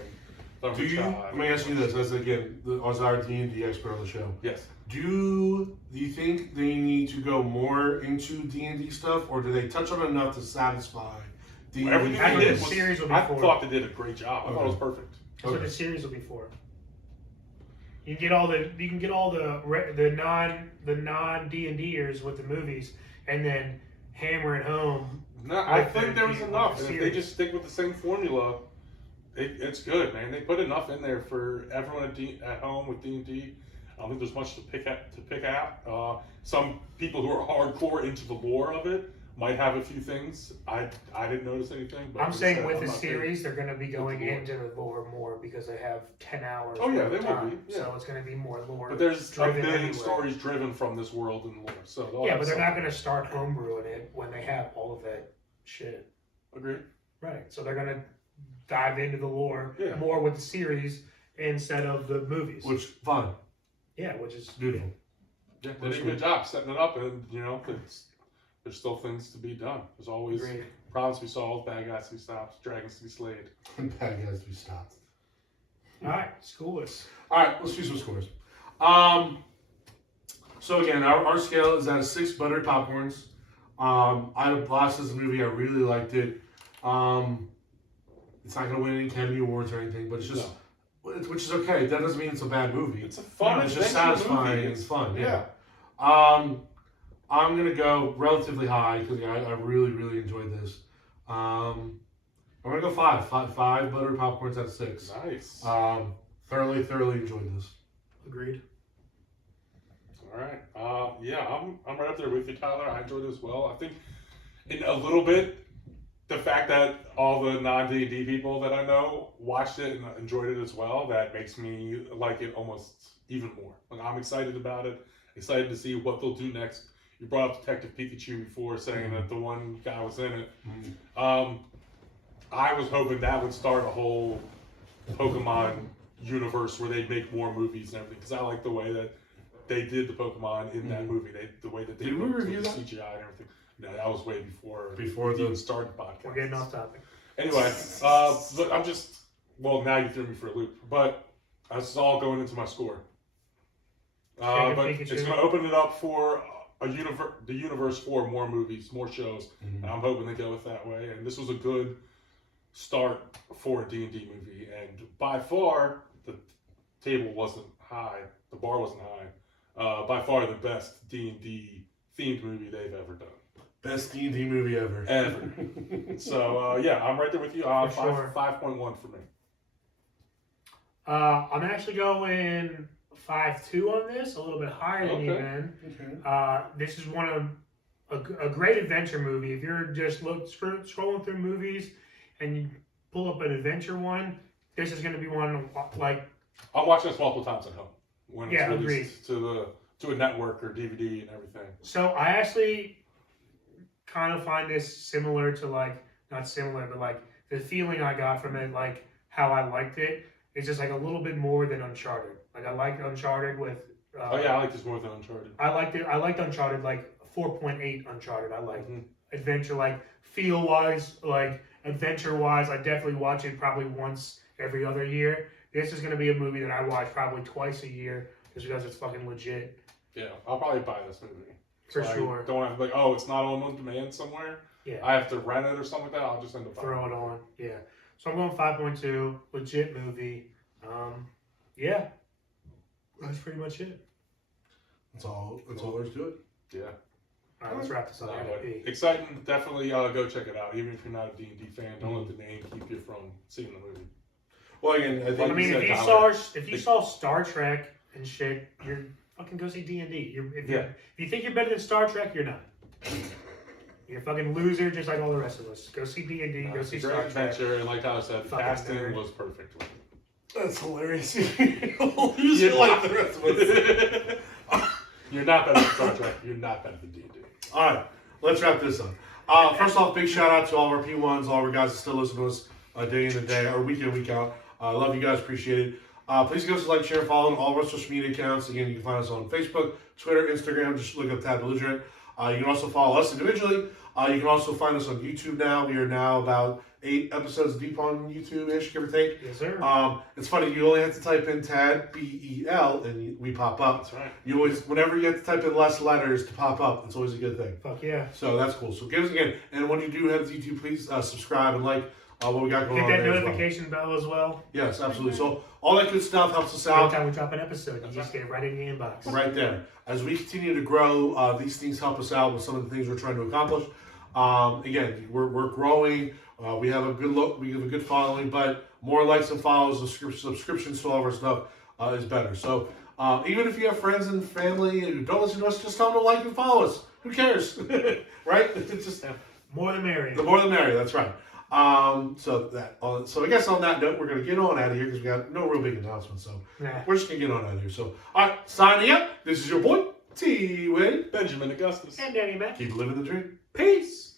Thunderchod. Let me ask you this, as our D&D expert on the show. Yes. Do you think they need to go more into D&D stuff, or do they touch on enough to satisfy D&D? Everything That's they what did the was, series will be I for. thought they did a great job. I thought it was perfect. That's what the series will be for. You can get all the non D&Ders with the movies, and then hammer it home. Oh, No, I With think the there was D- enough. with And the if they series. just stick with the same formula, it's good, man. They put enough in there for everyone at home with D&D. I don't think there's much to pick out. Some people who are hardcore into the lore of it might have a few things. I didn't notice anything. But I'm like I saying said, with I'm the not big. series, they're going to be going lore. into the lore more because they have 10 hours. Oh, yeah, of they will time. be, yeah. So it's going to be more lore. But there's a driven million anyway. stories driven from this world and lore. So they'll Yeah, have but they're not something. going to start homebrewing it when they have all of that shit. Agreed. Right. So they're going to dive into the lore Yeah. more with the series instead of the movies. Which, fine, Yeah, which is beautiful. Yeah, they did a good job setting it up, and there's still things to be done. There's always Agreed. problems to be solved, bad guys to be stopped, dragons to be slayed. Bad guys to be stopped. All right, school us. All right, let's do some scores. So again, our scale is out of 6 buttered popcorns. I had a blast as a movie. I really liked it. It's not going to win any Academy Awards or anything, but it's just, which is okay. That doesn't mean it's a bad movie. It's a fun, It's just adventure satisfying movie. and it's fun. Yeah. I'm going to go relatively high because I really, really enjoyed this. I'm gonna go 5. 5 buttery popcorns out of 6. Nice. Thoroughly enjoyed this. Agreed. All right. Yeah, I'm right up there with you, Tyler. I enjoyed it as well. I think in a little bit, the fact that all the non-D&D people that I know watched it and enjoyed it as well, that makes me like it almost even more. Like, I'm excited about it. Excited to see what they'll do next. You brought up Detective Pikachu before, saying that the one guy was in it. I was hoping that would start a whole Pokemon universe where they'd make more movies and everything, because I like the way that they did the Pokemon in that movie. The way that they Did we review the that? CGI and everything. No, that was way before Before we even started the podcast. We're getting off topic. Anyway, look, I'm just, well, now you threw me for a loop, but this is all going into my score. But it's going to open it up for the universe for more movies, more shows, and I'm hoping they go with that way. And this was a good start for a D&D movie, and by far the table wasn't high, the bar wasn't high. By far the best D&D themed movie they've ever done. Best D&D movie ever. Ever. So yeah, I'm right there with you. For sure. 5.1 for me. I'm actually going 5.2 on this, a little bit higher than you, Ben. Okay. This is one of a great adventure movie. If you're just scrolling through movies and you pull up an adventure one, this is going to be one like. I'll watch this multiple times at home when it's agreed. released to a network or DVD and everything. So I actually kind of find this similar to not similar, but like the feeling I got from it, like how I liked it. It's just like a little bit more than Uncharted. Like I liked Uncharted with. Oh yeah, I like this more than Uncharted. I liked it. I liked Uncharted like 4.8 Uncharted. I like adventure, like feel wise, like adventure wise. I definitely watch it probably once every other year. This is gonna be a movie that I watch probably twice a year just because it's fucking legit. Yeah, I'll probably buy this movie. For so sure. I don't have to be like, oh, it's not on demand somewhere. Yeah. I have to rent it or something like that. I'll just end up buying Throw it on. Yeah. So I'm going 5.2. Legit movie. Yeah. That's pretty much it. That's all there's to it. Yeah. All right, let's wrap this up. Exciting. Definitely go check it out. Even if you're not a D&D fan, don't let the name keep you from seeing the movie. Well, again, I mean, if you saw Star Trek and shit, you're fucking go see D&D. If you think you're better than Star Trek, you're not. You're a fucking loser, just like all the rest of us. Go see D&D. Go see Star Trek. Adventure, and like Tyler said, the casting was perfect. That's hilarious. Loser like the rest of us. You're not better than Star Trek. You're not better than D&D. All right, let's wrap this up. First off, big shout out to all of our P1s, all of our guys that still listen to us day in and day, or week in, week out. Love you guys, appreciate it. Please give us a like, share, follow on all of our social media accounts. Again, you can find us on Facebook, Twitter, Instagram. Just look up Tad Belligerent. You can also follow us individually. You can also find us on YouTube now. We are now about 8 episodes deep on YouTube-ish, give or take. Yes, sir. It's funny, you only have to type in Tad, B-E-L, and we pop up. That's right. You always, whenever you have to type in less letters to pop up, it's always a good thing. Fuck yeah. So that's cool. So give us again. And when you do head to YouTube, please subscribe and like what we got going on there. Hit that notification bell as well. Yes, absolutely. So all that good stuff helps us Every out. time we drop an episode, you just get it right in your inbox. Right there. As we continue to grow, these things help us out with some of the things we're trying to accomplish. Again, we're growing. We have a good look. We have a good following, but more likes and follows, subscriptions to all of our stuff is better. So even if you have friends and family who don't listen to us, just tell them to like and follow us. Who cares, right? It's just more the merrier. The more the merrier. That's right. So I guess on that note, we're gonna get on out of here because we got no real big announcements. So we're just gonna get on out of here. So all right, signing up. This is your boy T. Wade, Benjamin Augustus, and Danny Mac. Keep living the dream. Peace.